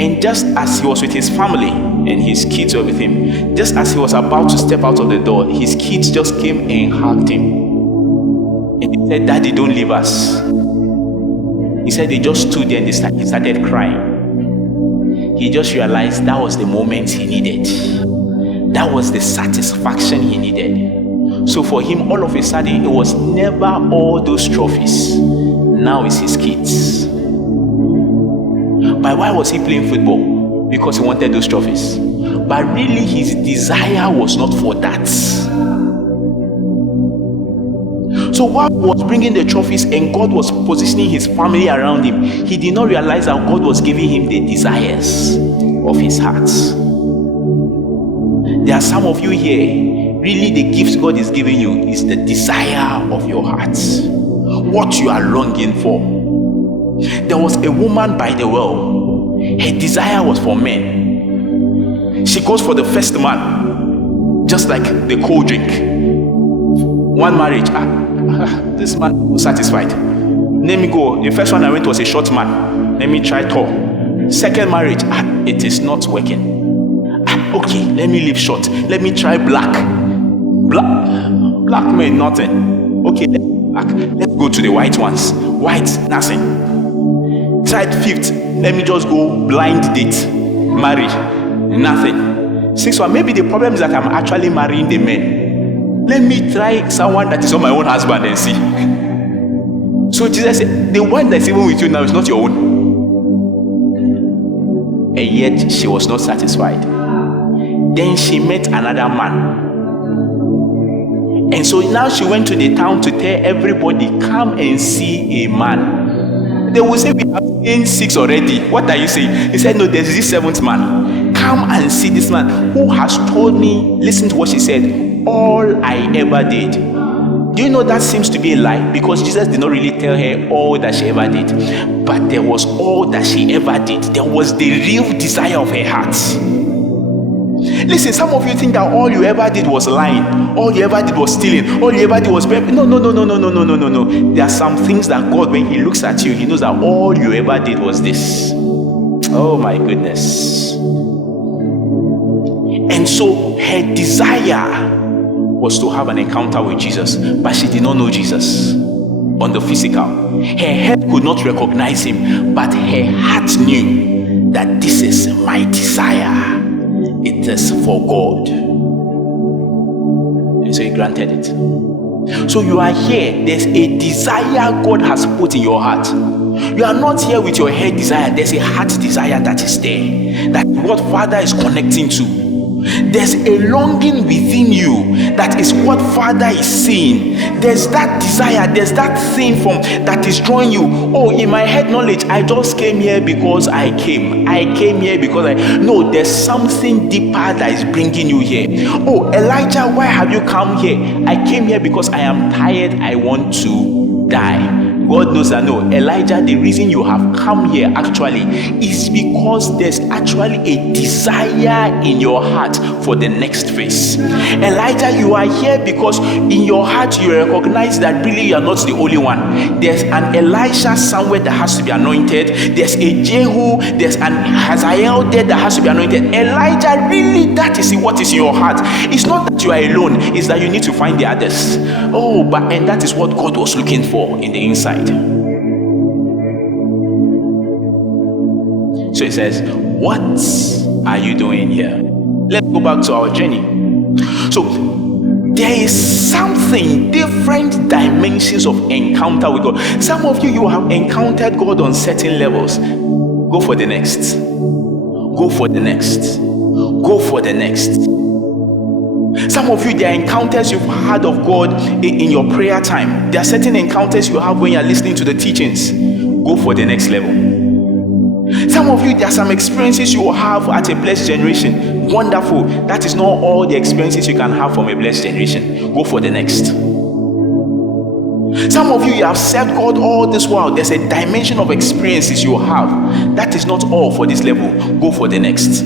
And just as he was with his family and his kids were with him, just as he was about to step out of the door, his kids just came and hugged him. And he said, "Daddy, don't leave us." He said they just stood there and he started crying. He just realized that was the moment he needed. That was the satisfaction he needed. So for him, all of a sudden, it was never all those trophies. Now it's his kids. But why was he playing football? Because he wanted those trophies. But really, his desire was not for that. So while he was bringing the trophies and God was positioning his family around him, he did not realize that God was giving him the desires of his heart. There are some of you here, really the gifts God is giving you is the desire of your heart. What you are longing for. There was a woman by the well. Her desire was for men. She goes for the first man, just like the cold drink. One marriage, this man was satisfied. Let me go. The first one I went was a short man. Let me try tall. Second marriage, it is not working. Okay, let me leave short. Let me try black. Black meant nothing. Okay, let's go to the white ones. White, nothing. Tried fifth. Let me just go blind date. Marriage, nothing. Sixth one, maybe the problem is that I'm actually marrying the men. Let me try someone that is not my own husband and see. So Jesus said, the one that's even with you now is not your own. And yet she was not satisfied. Then she met another man. And so now she went to the town to tell everybody, come and see a man. They will say, we have seen 6 already. What are you saying? He said, no, there's this 7th man. Come and see this man who has told me, listen to what she said, all I ever did. Do you know that seems to be a lie? Because Jesus did not really tell her all that she ever did. But there was all that she ever did. There was the real desire of her heart. Listen, some of you think that all you ever did was lying, all you ever did was stealing, all you ever did was no. There are some things that God, when he looks at you, he knows that all you ever did was this. Oh my goodness. And so her desire was to have an encounter with Jesus, but she did not know Jesus on the physical. Her head could not recognize him, but her heart knew that this is my desire. It is for God. And so he granted it. So you are here. There's a desire God has put in your heart. You are not here with your head desire. There's a heart desire that is there. That what Father is connecting to. There's a longing within you. That is what Father is saying. There's that desire. There's that thing that is drawing you. Oh, in my head knowledge, I just came here because I came. I came here because No, there's something deeper that is bringing you here. Oh, Elijah, why have you come here? I came here because I am tired. I want to die. God knows that no, Elijah, the reason you have come here actually is because there's actually a desire in your heart for the next phase. Elijah, you are here because in your heart you recognize that really you are not the only one. There's an Elisha somewhere that has to be anointed. There's a Jehu, there's an Hazael there that has to be anointed. Elijah, really that is what is in your heart. It's not that you are alone, it's that you need to find the others. Oh, and that is what God was looking for in the inside. So he says, what are you doing here? Let's go back to our journey. So there is something, different dimensions of encounter with God. Some of you have encountered God on certain levels. Go for the next. Go for the next. Go for the next. Some of you, there are encounters you've had of God in your prayer time. There are certain encounters you have when you're listening to the teachings. Go for the next level. Some of you, there are some experiences you will have at a blessed generation. Wonderful. That is not all the experiences you can have from a blessed generation. Go for the next. Some of you have served God all this while. There's a dimension of experiences you have. That is not all for this level. Go for the next.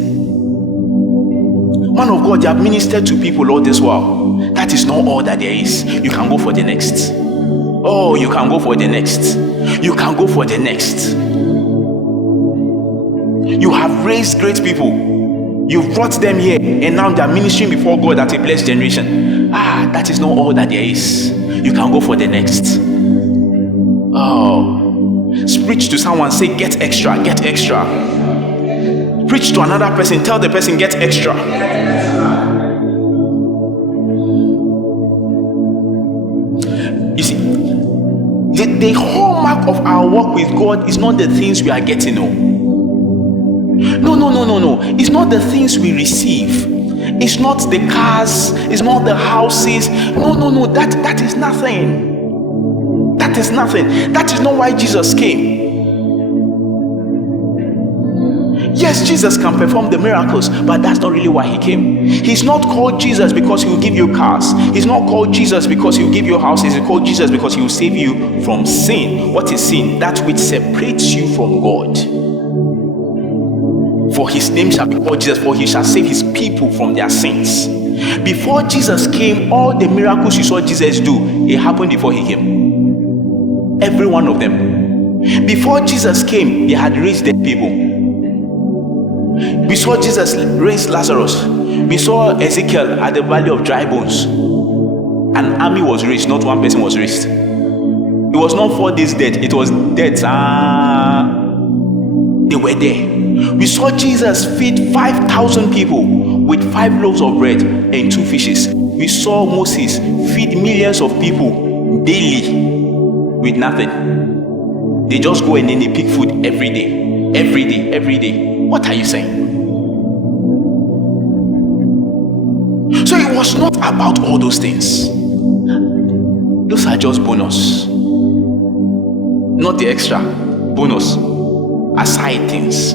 Man of God, you have ministered to people all this while. That is not all that there is. You can go for the next. Oh, you can go for the next. You can go for the next. You have raised great people. You've brought them here, and now they are ministering before God at a blessed generation. That is not all that there is. You can go for the next. Oh, Preach to someone, say, get extra, get extra. Preach to another person, tell the person, get extra. You see, the hallmark of our walk with God is not the things we are getting. No. It's not the things we receive. It's not the cars. It's not the houses. No. That is nothing. That is nothing. That is not why Jesus came. Yes, Jesus can perform the miracles, but that's not really why he came. He's not called Jesus because he will give you cars. He's not called Jesus because he will give you houses. He's called Jesus because he will save you from sin. What is sin? That which separates you from God. For his name shall be called Jesus, for he shall save his people from their sins. Before Jesus came, all the miracles you saw Jesus do, it happened before he came. Every one of them. Before Jesus came, they had raised dead people. We saw Jesus raise Lazarus. We saw Ezekiel at the valley of dry bones. An army was raised, not one person was raised. It was not 4 days dead, it was dead. They were there. We saw Jesus feed 5,000 people with 5 loaves of bread and 2 fishes. We saw Moses feed millions of people daily with nothing. They just go and then they pick food every day. Every day. What are you saying? So it was not about all those things. Those are just bonus. Not the extra. Bonus. Aside things.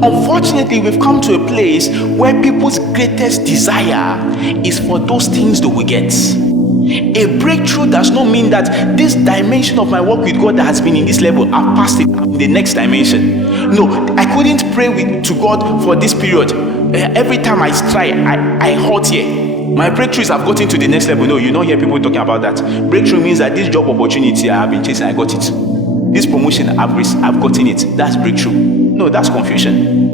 Unfortunately, we've come to a place where people's greatest desire is for those things that we get. A breakthrough does not mean that this dimension of my work with God that has been in this level, I've passed it, I'm in the next dimension. No, I couldn't pray to God for this period. Every time I try, I halt here. My breakthroughs have gotten to the next level. No, you don't hear people talking about that. Breakthrough means that this job opportunity I have been chasing, I got it. This promotion I've gotten it. That's breakthrough. No, that's confusion.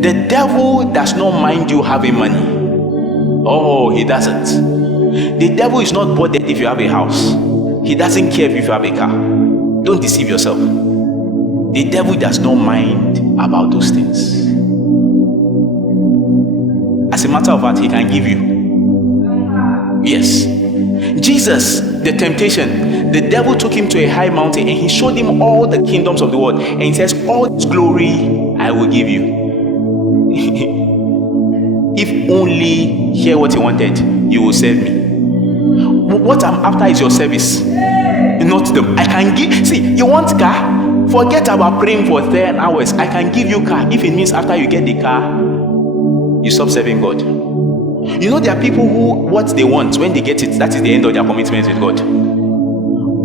The devil does not mind you having money. Oh, he doesn't. The devil is not bothered if you have a house. He doesn't care if you have a car. Don't deceive yourself. The devil does not mind about those things. As a matter of fact, he can give you. Yes. Jesus, the temptation, the devil took him to a high mountain and he showed him all the kingdoms of the world. And he says, all this glory I will give you. If only hear what he wanted, you will serve me. What I'm after is your service, not them. I can give. See, you want car? Forget about praying for 10 hours. I can give you car if it means after you get the car, you stop serving God. You know, there are people who what they want when they get it, that is the end of their commitment with God.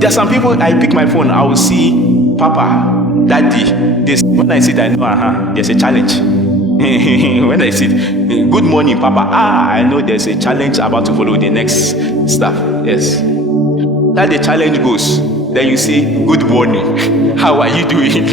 There are some people, I pick my phone, I will see Papa, Daddy. When I see that, I know there's a challenge. When I see good morning Papa, I know there's a challenge about to follow the next stuff. Yes, that the challenge goes, then you say good morning, how are you doing?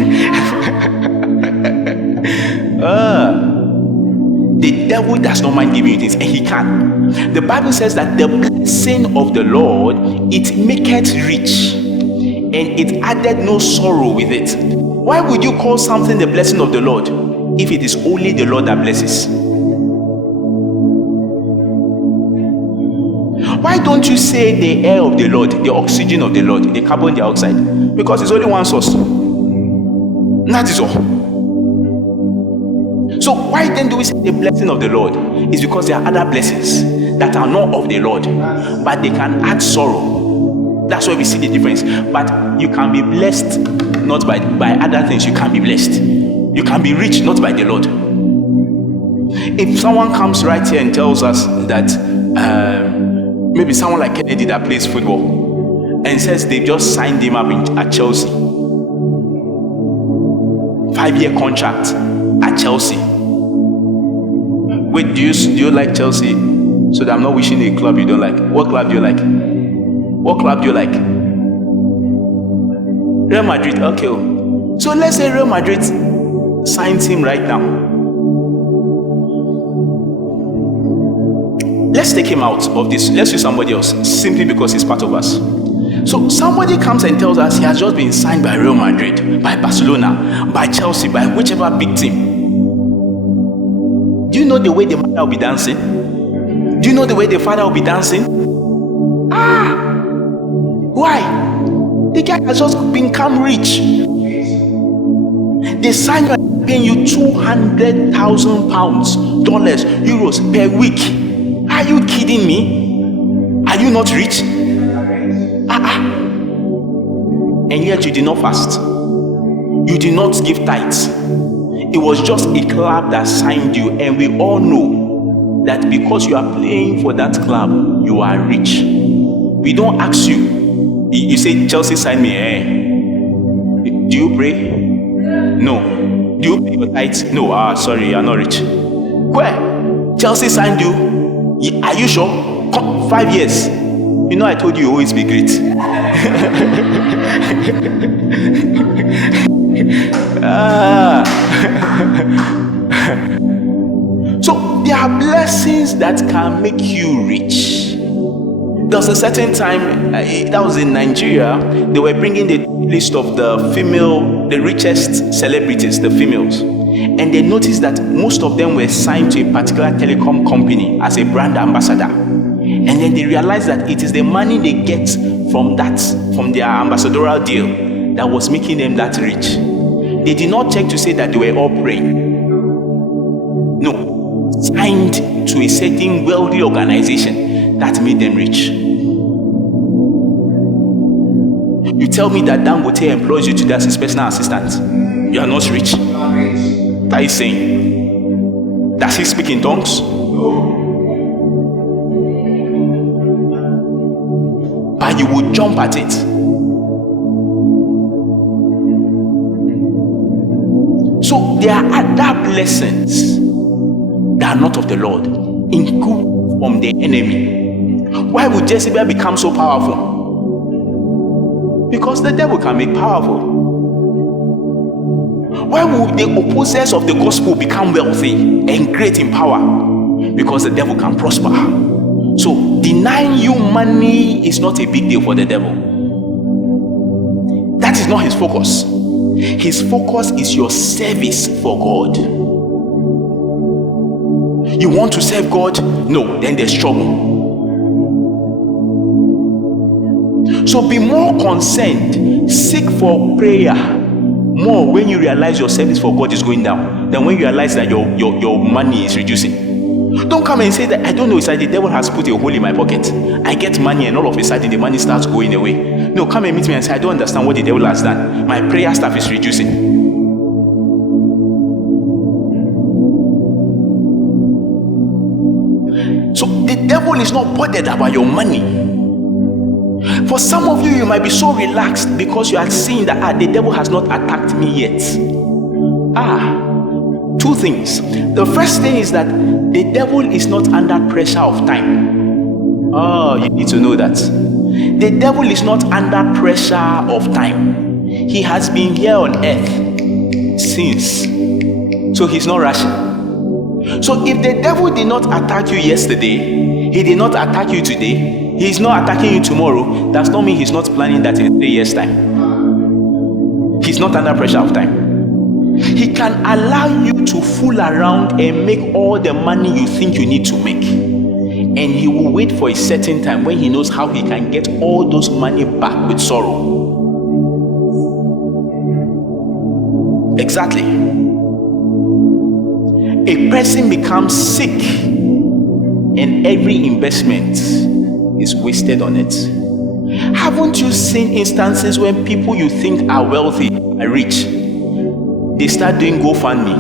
The devil does not mind giving you things, and he can. The Bible says that the blessing of the Lord, it maketh rich, and it added no sorrow with it. Why would you call something the blessing of the Lord if it is only the Lord that blesses? Why don't you say the air of the Lord, the oxygen of the Lord, the carbon dioxide? Because it's only one source. That is all. So why then do we say the blessing of the Lord? It's because there are other blessings that are not of the Lord, but they can add sorrow. That's why we see the difference. But you can be blessed not by other things. You can be blessed. You can be rich not by the Lord. If someone comes right here and tells us that maybe someone like Kennedy that plays football and says they just signed him up at Chelsea, 5-year contract at Chelsea. Wait, do you like Chelsea? So that I'm not wishing a club you don't like. What club do you like? What club do you like? Real Madrid. Okay. So let's say Real Madrid signs him right now. Let's take him out of this. Let's use somebody else simply because he's part of us. So somebody comes and tells us he has just been signed by Real Madrid, by Barcelona, by Chelsea, by whichever big team. Do you know the way the mother will be dancing? Do you know the way the father will be dancing? Why? The guy has just become rich. They sign you and paying you £200,000, dollars, euros per week. Are you kidding me? Are you not rich? And yet you did not fast. You did not give tithes. It was just a club that signed you, and we all know that because you are playing for that club, you are rich. We don't ask you. You say Chelsea signed me. Do you pray? No. Do you pay your tithes? No. Sorry, you are not rich. Where? Chelsea signed you. Are you sure? 5 years. You know I told you always be great. So there are blessings that can make you rich. There was a certain time, that was in Nigeria, they were bringing the list of the richest celebrities, the females. And they noticed that most of them were signed to a particular telecom company as a brand ambassador. And then they realized that it is the money they get from their ambassadorial deal, that was making them that rich. They did not check to say that they were all praying. No, signed to a certain wealthy organization that made them rich. You tell me that Dangote employs you today as his personal assistant. You are not rich. What are you saying? Does he speak in tongues? No. But you would jump at it. So there are other blessings that are not of the Lord, including from the enemy. Why would Jezebel become so powerful? Because the devil can make powerful. Why would the opposers of the gospel become wealthy and great in power? Because the devil can prosper. So denying you money is not a big deal for the devil. That is not his focus. His focus is your service for God. You want to serve God? No, then there's trouble. So be more concerned, seek for prayer more when you realize your service for God is going down than when you realize that your money is reducing. Don't come and say that, I don't know, it's like the devil has put a hole in my pocket. I get money and all of a sudden the money starts going away. No, come and meet me and say, I don't understand what the devil has done. My prayer stuff is reducing. So the devil is not bothered about your money. For some of you, you might be so relaxed because you are seeing that the devil has not attacked me yet. Two things. The first thing is that the devil is not under pressure of time. You need to know that. The devil is not under pressure of time. He has been here on earth since. So he's not rushing. So if the devil did not attack you yesterday, he did not attack you today, he's not attacking you tomorrow, does not mean he's not planning that in 3 years' time. He's not under pressure of time. He can allow you to fool around and make all the money you think you need to make. And he will wait for a certain time when he knows how he can get all those money back with sorrow. Exactly. A person becomes sick and every investment is wasted on it. Haven't you seen instances when people you think are wealthy, are rich, they start doing GoFundMe?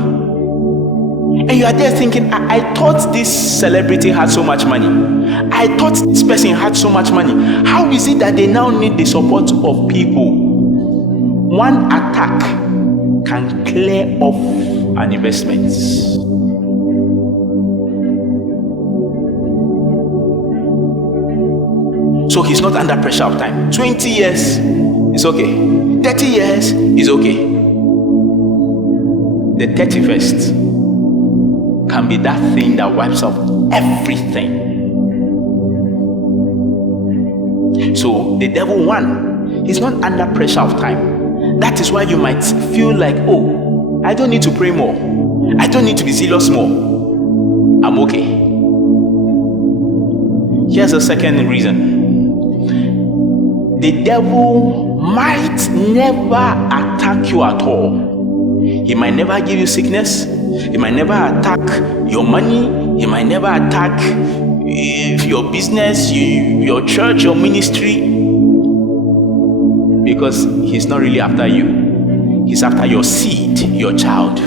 And you are there thinking, I thought this celebrity had so much money. I thought this person had so much money. How is it that they now need the support of people? One attack can clear off an investment. So he's not under pressure of time. 20 years is okay. 30 years is okay. The 31st can be that thing that wipes up everything. So the devil won. He's not under pressure of time. That is why you might feel like, oh, I don't need to pray more. I don't need to be zealous more. I'm okay. Here's the second reason. The devil might never attack you at all. He might never give you sickness. He might never attack your money. He might never attack your business, your church, your ministry. Because he's not really after you. He's after your seed, your child.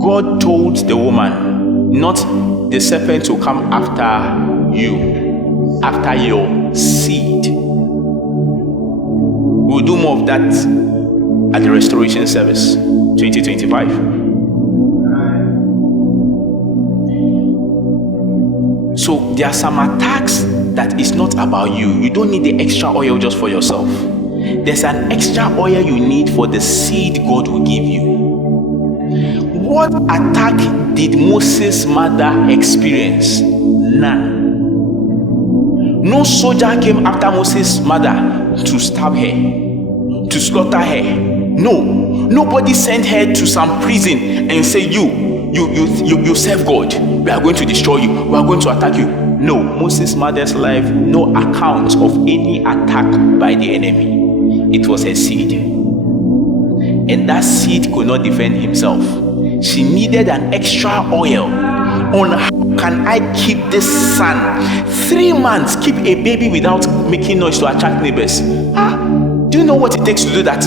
God told the woman, not the serpent to come after you, after your seed. We'll do more of that at the restoration service 2025. So there are some attacks that is not about you. You don't need the extra oil just for yourself. There's an extra oil you need for the seed God will give you. What attack did Moses' mother experience? None. No soldier came after Moses' mother to stab her, to slaughter her. No. Nobody sent her to some prison and say, you serve God. We are going to destroy you. We are going to attack you. No. Moses' mother's life, no account of any attack by the enemy. It was her seed. And that seed could not defend himself. She needed an extra oil on how can I keep this son 3 months, keep a baby without making noise to attract neighbors. Do you know what it takes to do that?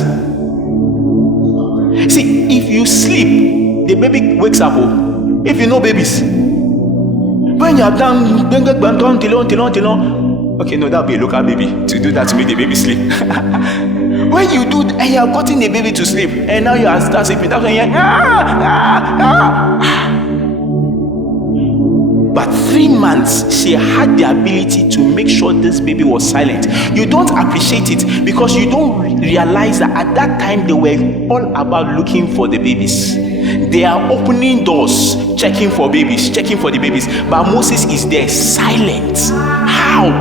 See, if you sleep, the baby wakes up. If you know babies, when you have done okay, no, that'll be a local baby to do that to make the baby sleep. When you do and you have gotten the baby to sleep and now you are start sleeping, that's when you're But 3 months, she had the ability to make sure this baby was silent. You don't appreciate it because you don't realize that at that time they were all about looking for the babies. They are opening doors, checking for babies, checking for the babies. But Moses is there, silent. How?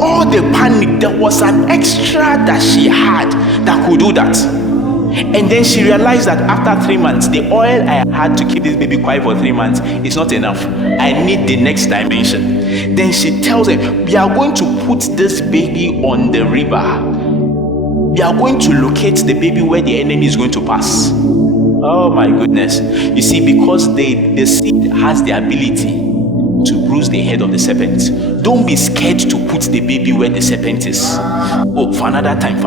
All the panic, there was an extra that she had that could do that. And then she realized that after 3 months, the oil I had to keep this baby quiet for 3 months is not enough. I need the next dimension. Then she tells him, we are going to put this baby on the river. We are going to locate the baby where the enemy is going to pass. Oh my goodness. You see, because the seed has the ability to bruise the head of the serpent. Don't be scared to put the baby where the serpent is. Oh, for another time.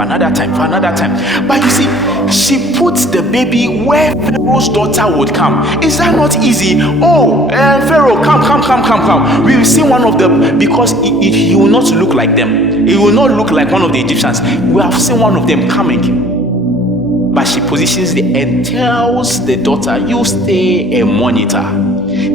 But you see, she puts the baby where Pharaoh's daughter would come. Is that not easy? Oh, Pharaoh, come. We will see one of them, because he will not look like them. He will not look like one of the Egyptians. We have seen one of them coming. But she positions and tells the daughter, you stay a monitor.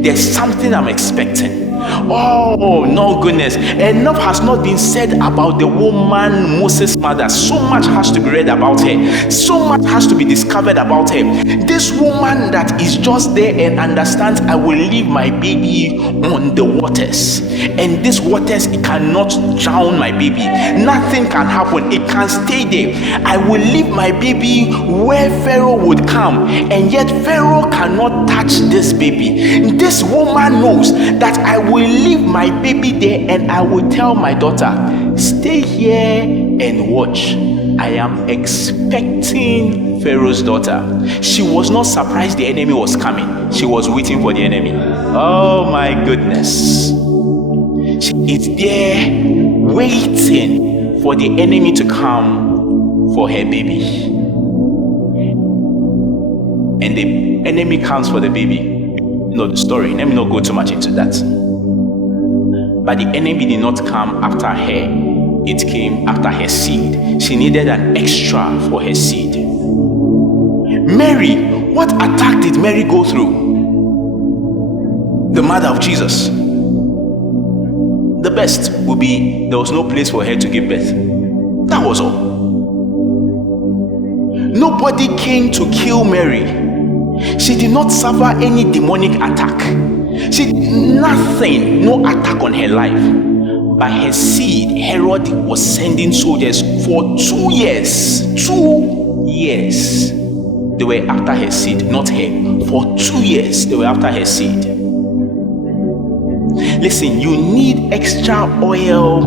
There's something I'm expecting. Oh, no goodness. Enough has not been said about the woman, Moses' mother. So much has to be read about her. So much has to be discovered about her. This woman that is just there and understands, I will leave my baby on the waters. And these waters, it cannot drown my baby. Nothing can happen. It can stay there. I will leave my baby where Pharaoh would come. And yet Pharaoh cannot touch this baby. This woman knows that I will leave my baby there and I will tell my daughter, stay here and watch. I am expecting Pharaoh's daughter. She was not surprised the enemy was coming. She was waiting for the enemy. Oh my goodness. She is there waiting for the enemy to come for her baby. And the enemy comes for the baby. You know the story. Let me not go too much into that. But the enemy did not come after her. It came after her seed. She needed an extra for her seed. Mary, what attack did Mary go through? The mother of Jesus. The best would be there was no place for her to give birth. That was all. Nobody came to kill Mary. She did not suffer any demonic attack. See, nothing, no attack on her life. By her seed, Herod was sending soldiers for 2 years. 2 years. They were after her seed, not her. For 2 years, they were after her seed. Listen, you need extra oil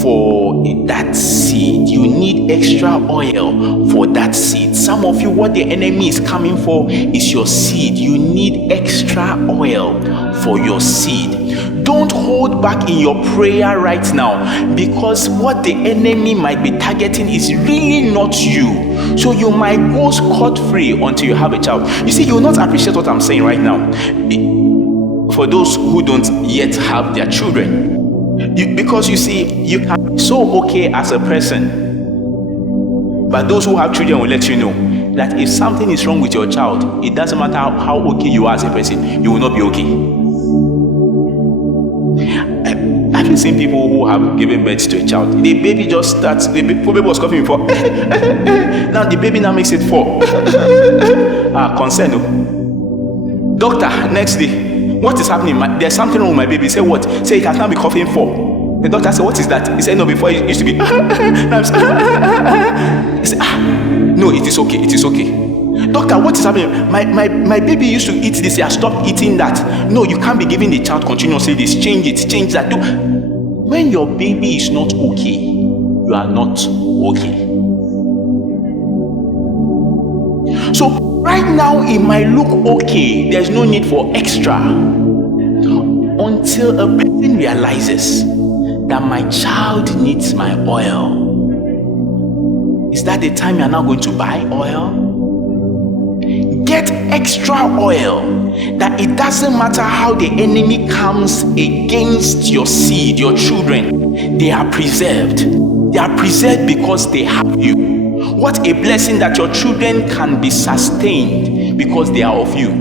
for that seed. You need extra oil for that seed. Some of you, what the enemy is coming for is your seed. You need extra oil for your seed. Don't hold back in your prayer right now, because what the enemy might be targeting is really not you. So you might go scot-free until you have a child. You see, you will not appreciate what I'm saying right now. For those who don't yet have their children, because you see, you can be so okay as a person, but those who have children will let you know that if something is wrong with your child, it doesn't matter how okay you are as a person, you will not be okay. Have you seen people who have given birth to a child? The baby just starts, the baby was coughing before. Now the baby now makes it 4. Concern. Doctor, next day, what is happening? There's something wrong with my baby. Say what? Say it has now been coughing 4. The doctor said, what is that? He said, no, before it used to be. He said, no, it is okay. It is okay. Doctor, what is happening? My baby used to eat this. He has stopped eating that. No, you can't be giving the child continuously this. Change it. Change that. When your baby is not okay, you are not okay. So right now it might look okay. There's no need for extra until a person realizes that my child needs my oil. Is that the time you are now going to buy oil? Get extra oil, that it doesn't matter how the enemy comes against your seed, your children, they are preserved. They are preserved because they have you. What a blessing that your children can be sustained because they are of you.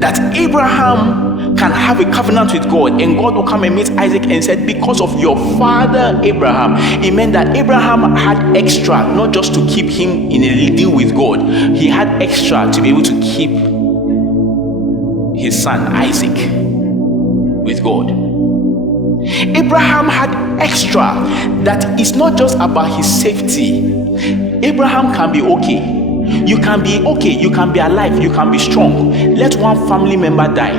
That Abraham can have a covenant with God, and God will come and meet Isaac and said, because of your father Abraham. It meant that Abraham had extra, not just to keep him in a deal with God. He had extra to be able to keep his son Isaac with God. Abraham had extra, that it's not just about his safety. Abraham can be okay. You can be okay, you can be alive, you can be strong. Let one family member die,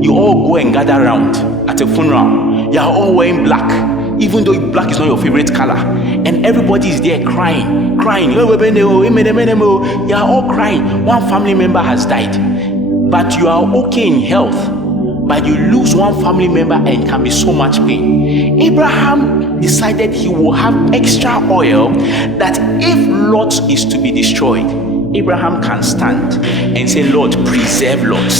you all go and gather around at a funeral. You are all wearing black, even though black is not your favorite color, and everybody is there crying. You are all crying. One family member has died, but you are okay in health. But you lose one family member and can be so much pain. Abraham decided he will have extra oil, that if Lot is to be destroyed, Abraham can stand and say, Lord, preserve Lot.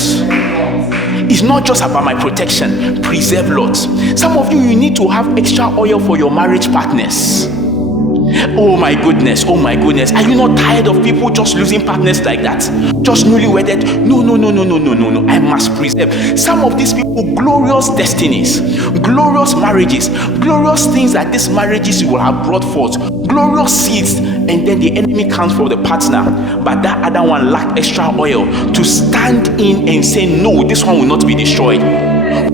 It's not just about my protection, preserve Lot. Some of you need to have extra oil for your marriage partners. Oh my goodness. Are you not tired of people just losing partners like that? Just newlywed? No. I must preserve. Some of these people, glorious destinies, glorious marriages, glorious things that these marriages will have brought forth, glorious seeds, and then the enemy comes for the partner, but that other one lacked extra oil to stand in and say, no, this one will not be destroyed.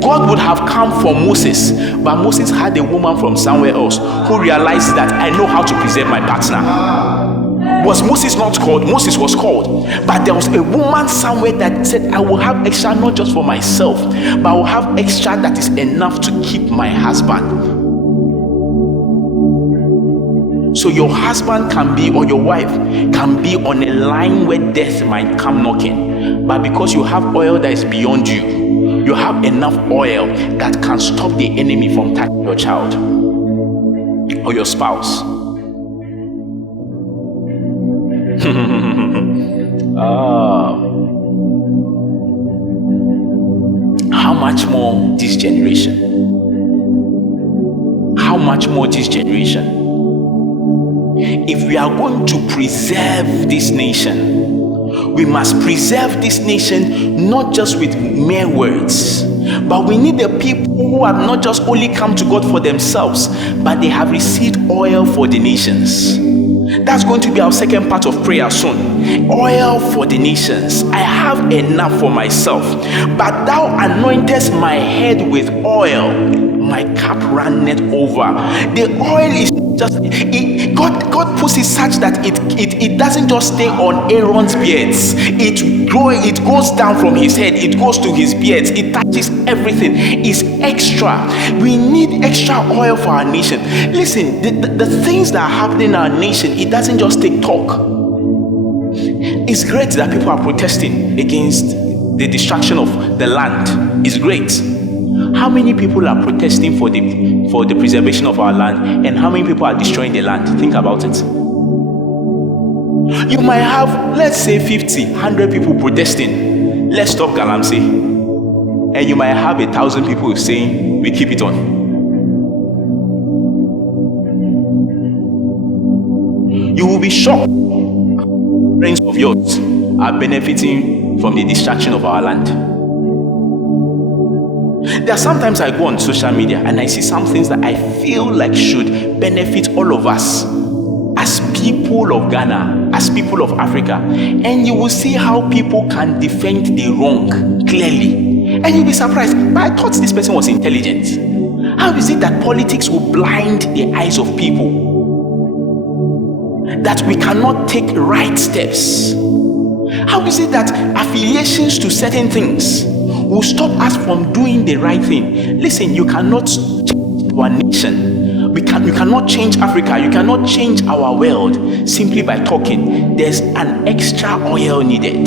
God would have come for Moses, but Moses had a woman from somewhere else who realized that I know how to preserve my partner. Was Moses not called? Moses was called, but there was a woman somewhere that said, I will have extra not just for myself, but I will have extra that is enough to keep my husband. So your husband can be, or your wife can be on a line where death might come knocking, but because you have oil that is beyond you, you have enough oil that can stop the enemy from touching your child or your spouse. How much more this generation? How much more this generation? If we are going to preserve this nation, we must preserve this nation not just with mere words, but we need the people who have not just only come to God for themselves, but they have received oil for the nations. That's going to be our second part of prayer soon. Oil for the nations. I have enough for myself, but thou anointest my head with oil, my cup runneth over. The oil is just God puts it such that it doesn't just stay on Aaron's beards. It goes down from his head, it goes to his beards, it touches everything. It's extra. We need extra oil for our nation. Listen, the things that are happening in our nation, it doesn't just take talk. It's great that people are protesting against the destruction of the land. It's great. How many people are protesting for the preservation of our land, and how many people are destroying the land? Think about it. You might have, let's say, 50, 100 people protesting, let's stop Galamsey, and you might have 1,000 people saying, we keep it on. You will be shocked. Friends of yours are benefiting from the destruction of our land. There are sometimes I go on social media and I see some things that I feel like should benefit all of us as people of Ghana, as people of Africa, and you will see how people can defend the wrong clearly, and you'll be surprised. But I thought this person was intelligent. How is it that politics will blind the eyes of people, that we cannot take right steps? How is it that affiliations to certain things will stop us from doing the right thing? Listen, you cannot change our nation. You cannot change Africa. You cannot change our world simply by talking. There's an extra oil needed.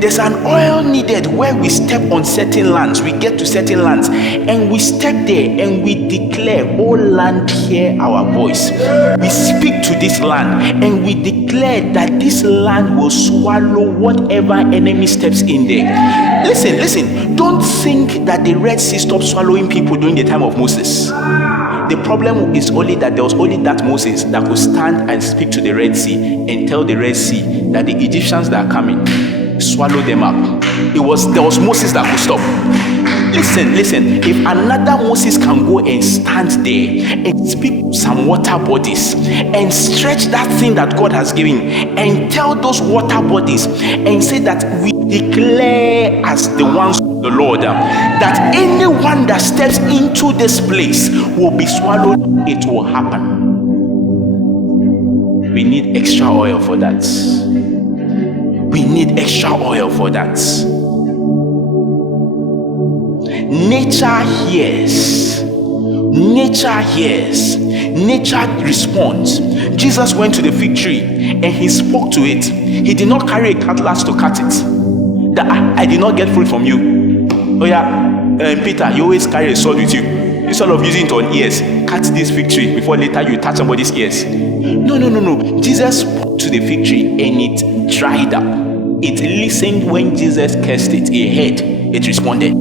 There's an oil needed where we step on certain lands. We get to certain lands and we step there and we declare, "Oh land, hear our voice." We speak to this land and we declare that this land will swallow whatever enemy steps in there. Listen, don't think that the Red Sea stopped swallowing people during the time of Moses. The problem is only that there was only that Moses that could stand and speak to the Red Sea and tell the Red Sea that the Egyptians that are coming, swallow them up. There was Moses that could stop. Listen, if another Moses can go and stand there and speak to some water bodies and stretch that thing that God has given and tell those water bodies and say that we declare as the ones of the Lord that anyone that steps into this place will be swallowed, it will happen. We need extra oil for that. We need extra oil for that. Nature hears. Nature hears. Nature responds. Jesus went to the fig tree and he spoke to it. He did not carry a cutlass to cut it. That I did not get fruit from you. Oh yeah, Peter, you always carry a sword with you. Instead of using it on ears, cut this fig tree before later you touch somebody's ears. No. Jesus spoke to the fig tree and it dried up. It listened when Jesus cursed it. It heard. It responded.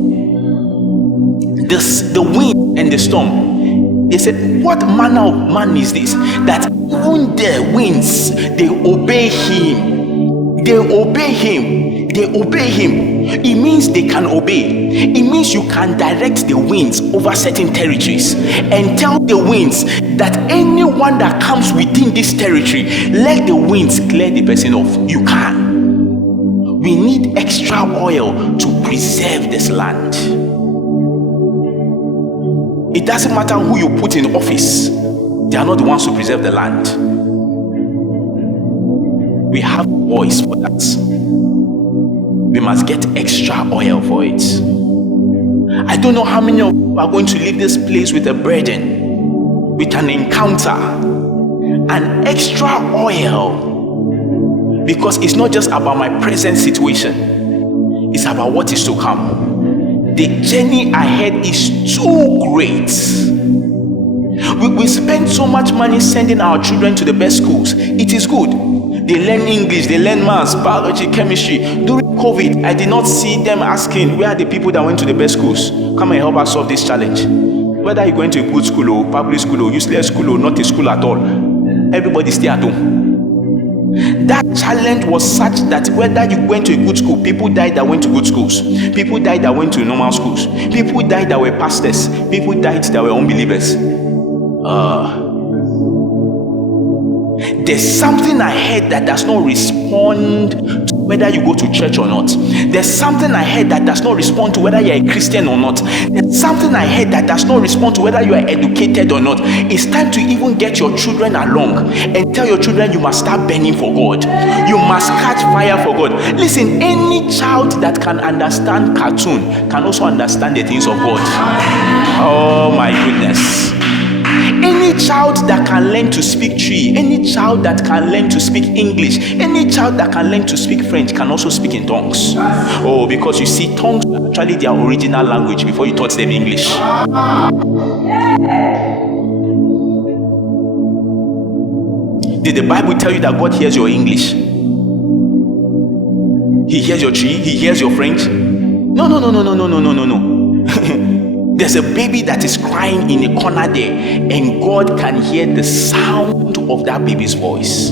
The wind and the storm, they said, what manner of man is this, that even the winds, they obey him. They obey him. They obey him. It means they can obey. It means you can direct the winds over certain territories and tell the winds that anyone that comes within this territory, let the winds clear the person off. You can. We need extra oil to preserve this land. It doesn't matter who you put in office, they are not the ones who preserve the land. We have voice for that. We must get extra oil for it. I don't know how many of you are going to leave this place with a burden, with an encounter, an extra oil, because it's not just about my present situation, it's about what is to come. The journey ahead is too great. We spend so much money sending our children to the best schools. It is good. They learn English, they learn maths, biology, chemistry. During COVID, I did not see them asking, where are the people that went to the best schools? Come and help us solve this challenge. Whether you're going to a good school or public school or useless school or not a school at all, everybody stay at home. That challenge was such that whether you went to a good school, people died that went to good schools. People died that went to normal schools. People died that were pastors. People died that were unbelievers. There's something ahead that does not respond to whether you go to church or not. There's something ahead that does not respond to whether you're a Christian or not. There's something ahead that does not respond to whether you are educated or not. It's time to even get your children along and tell your children you must start burning for God. You must catch fire for God. Listen, any child that can understand cartoon can also understand the things of God. Oh my goodness. Any child that can learn to speak Twi, any child that can learn to speak English, any child that can learn to speak French can also speak in tongues. Oh, because you see, tongues are actually their original language before you taught them English. Did the Bible tell you that God hears your English? He hears your Twi, He hears your French? No. There's a baby that is crying in a corner there, and God can hear the sound of that baby's voice.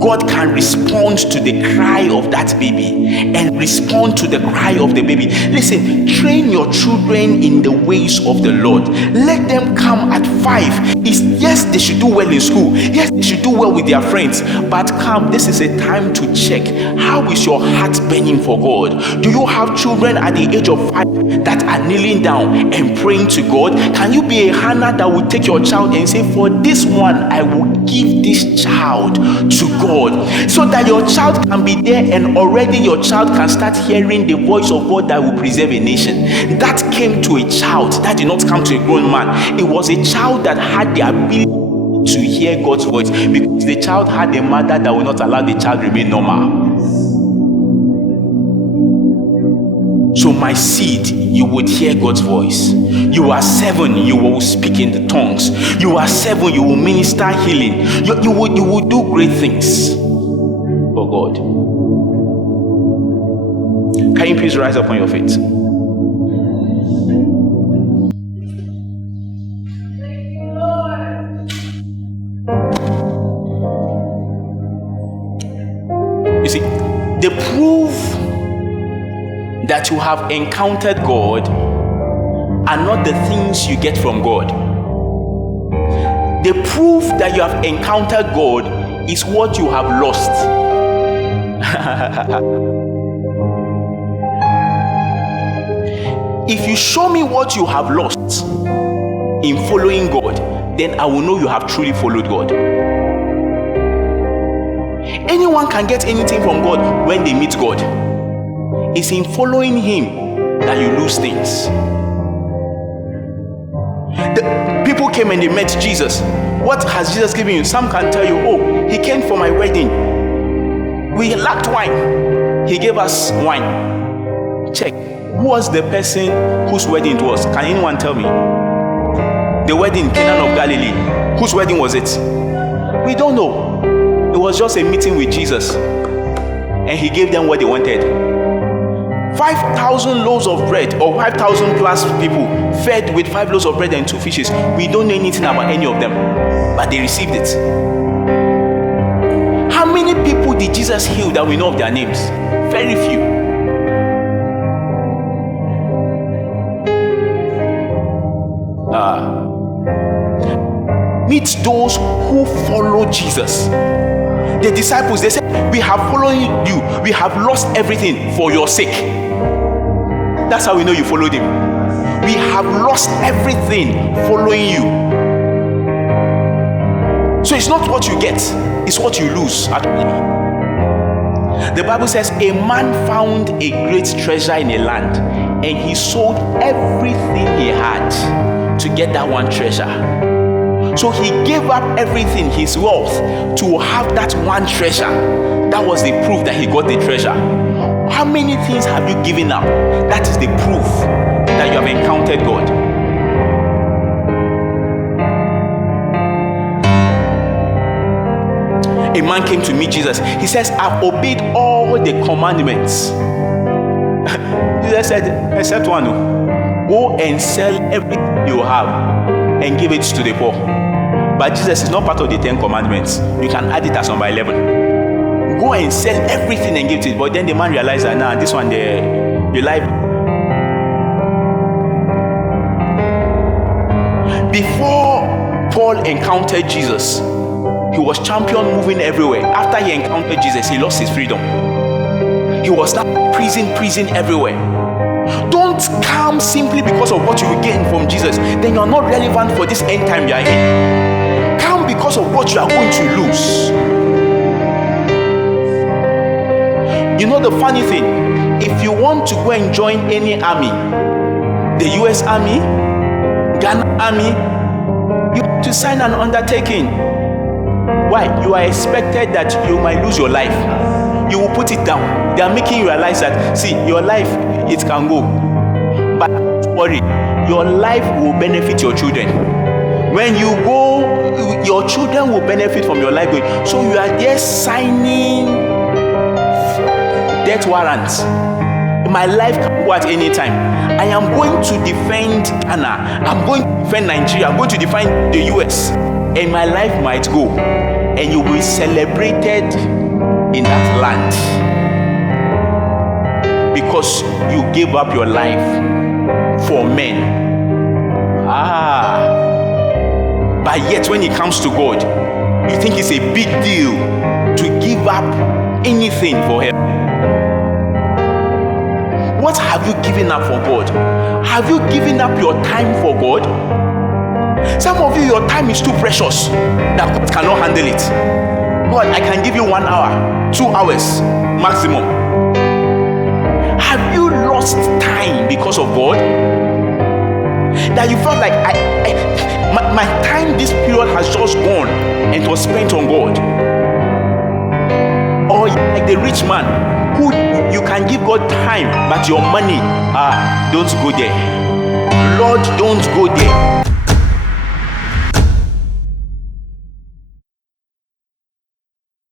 God can respond to the cry of that baby and respond to the cry of the baby. Listen, train your children in the ways of the Lord. Let them come at 5. Yes, they should do well in school. Yes, they should do well with their friends. But come, this is a time to check. How is your heart burning for God? Do you have children at the age of 5 that are kneeling down and praying to God? Can you be a Hannah that will take your child and say, for this one, I will give this child to God, so that your child can be there and already your child can start hearing the voice of God that will preserve a nation. That came to a child, that did not come to a grown man. It was a child that had the ability to hear God's voice, because the child had a mother that will not allow the child to remain normal. So my seed, you would hear God's voice. You are 7, you will speak in the tongues. You are 7, you will minister healing. You will do great things for God. Can you please rise up on your feet? You see, the proof that you have encountered God are not the things you get from God. The proof that you have encountered God is what you have lost. If you show me what you have lost in following God, then I will know you have truly followed God. Anyone can get anything from God when they meet God. It's in following Him that you lose things. The people came and they met Jesus. What has Jesus given you? Some can tell you, oh, He came for my wedding. We lacked wine. He gave us wine. Check. Who was the person whose wedding it was? Can anyone tell me? The wedding, Cana of Galilee. Whose wedding was it? We don't know. It was just a meeting with Jesus. And He gave them what they wanted. 5,000 loaves of bread, or 5,000 plus people fed with 5 loaves of bread and 2 fishes. We don't know anything about any of them, but they received it. How many people did Jesus heal that we know of their names? Very few. Meet those who follow Jesus. The disciples, they said, we have followed you, we have lost everything for your sake. That's how we know you followed Him. We have lost everything following you. So it's not what you get, it's what you lose. The Bible says a man found a great treasure in a land, and he sold everything he had to get that one treasure. So he gave up everything, his wealth, to have that one treasure. That was the proof that he got the treasure. How many things have you given up? That is the proof that you have encountered God. A man came to meet Jesus. He says, I've obeyed all the commandments. Jesus said, except one. Go and sell everything you have and give it to the poor. But Jesus is not part of the 10 commandments. You can add it as number 11. Go and sell everything and give it. But then the man realized that, nah, this one, you lie. Before Paul encountered Jesus, He was champion moving everywhere. After he encountered Jesus, he lost his freedom. He was now prison everywhere. Don't come simply because of what you will gain from Jesus. Then you are not relevant for this end time you are in. Come because of what you are going to lose. You know the funny thing, if you want to go and join any army, the US Army, Ghana Army, you have to sign an undertaking. Why? You are expected that you might lose your life. You will put it down. They are making you realize that, see, your life, it can go. But don't worry, your life will benefit your children. When you go, your children will benefit from your life going. So you are there signing death warrants. My life can go at any time. I am going to defend Ghana. I'm going to defend Nigeria. I'm going to defend the US. And my life might go. And you will be celebrated in that land. Because you gave up your life for men. But yet when it comes to God, you think it's a big deal to give up anything for Him. What have you given up for God? Have you given up your time for God? Some of you, your time is too precious that God cannot handle it. God, I can give you 1 hour, 2 hours maximum. Have you lost time because of God? That you felt like my time this period has just gone and it was spent on God? Or like the rich man who you can give God time, but your money, don't go there. Lord, don't go there.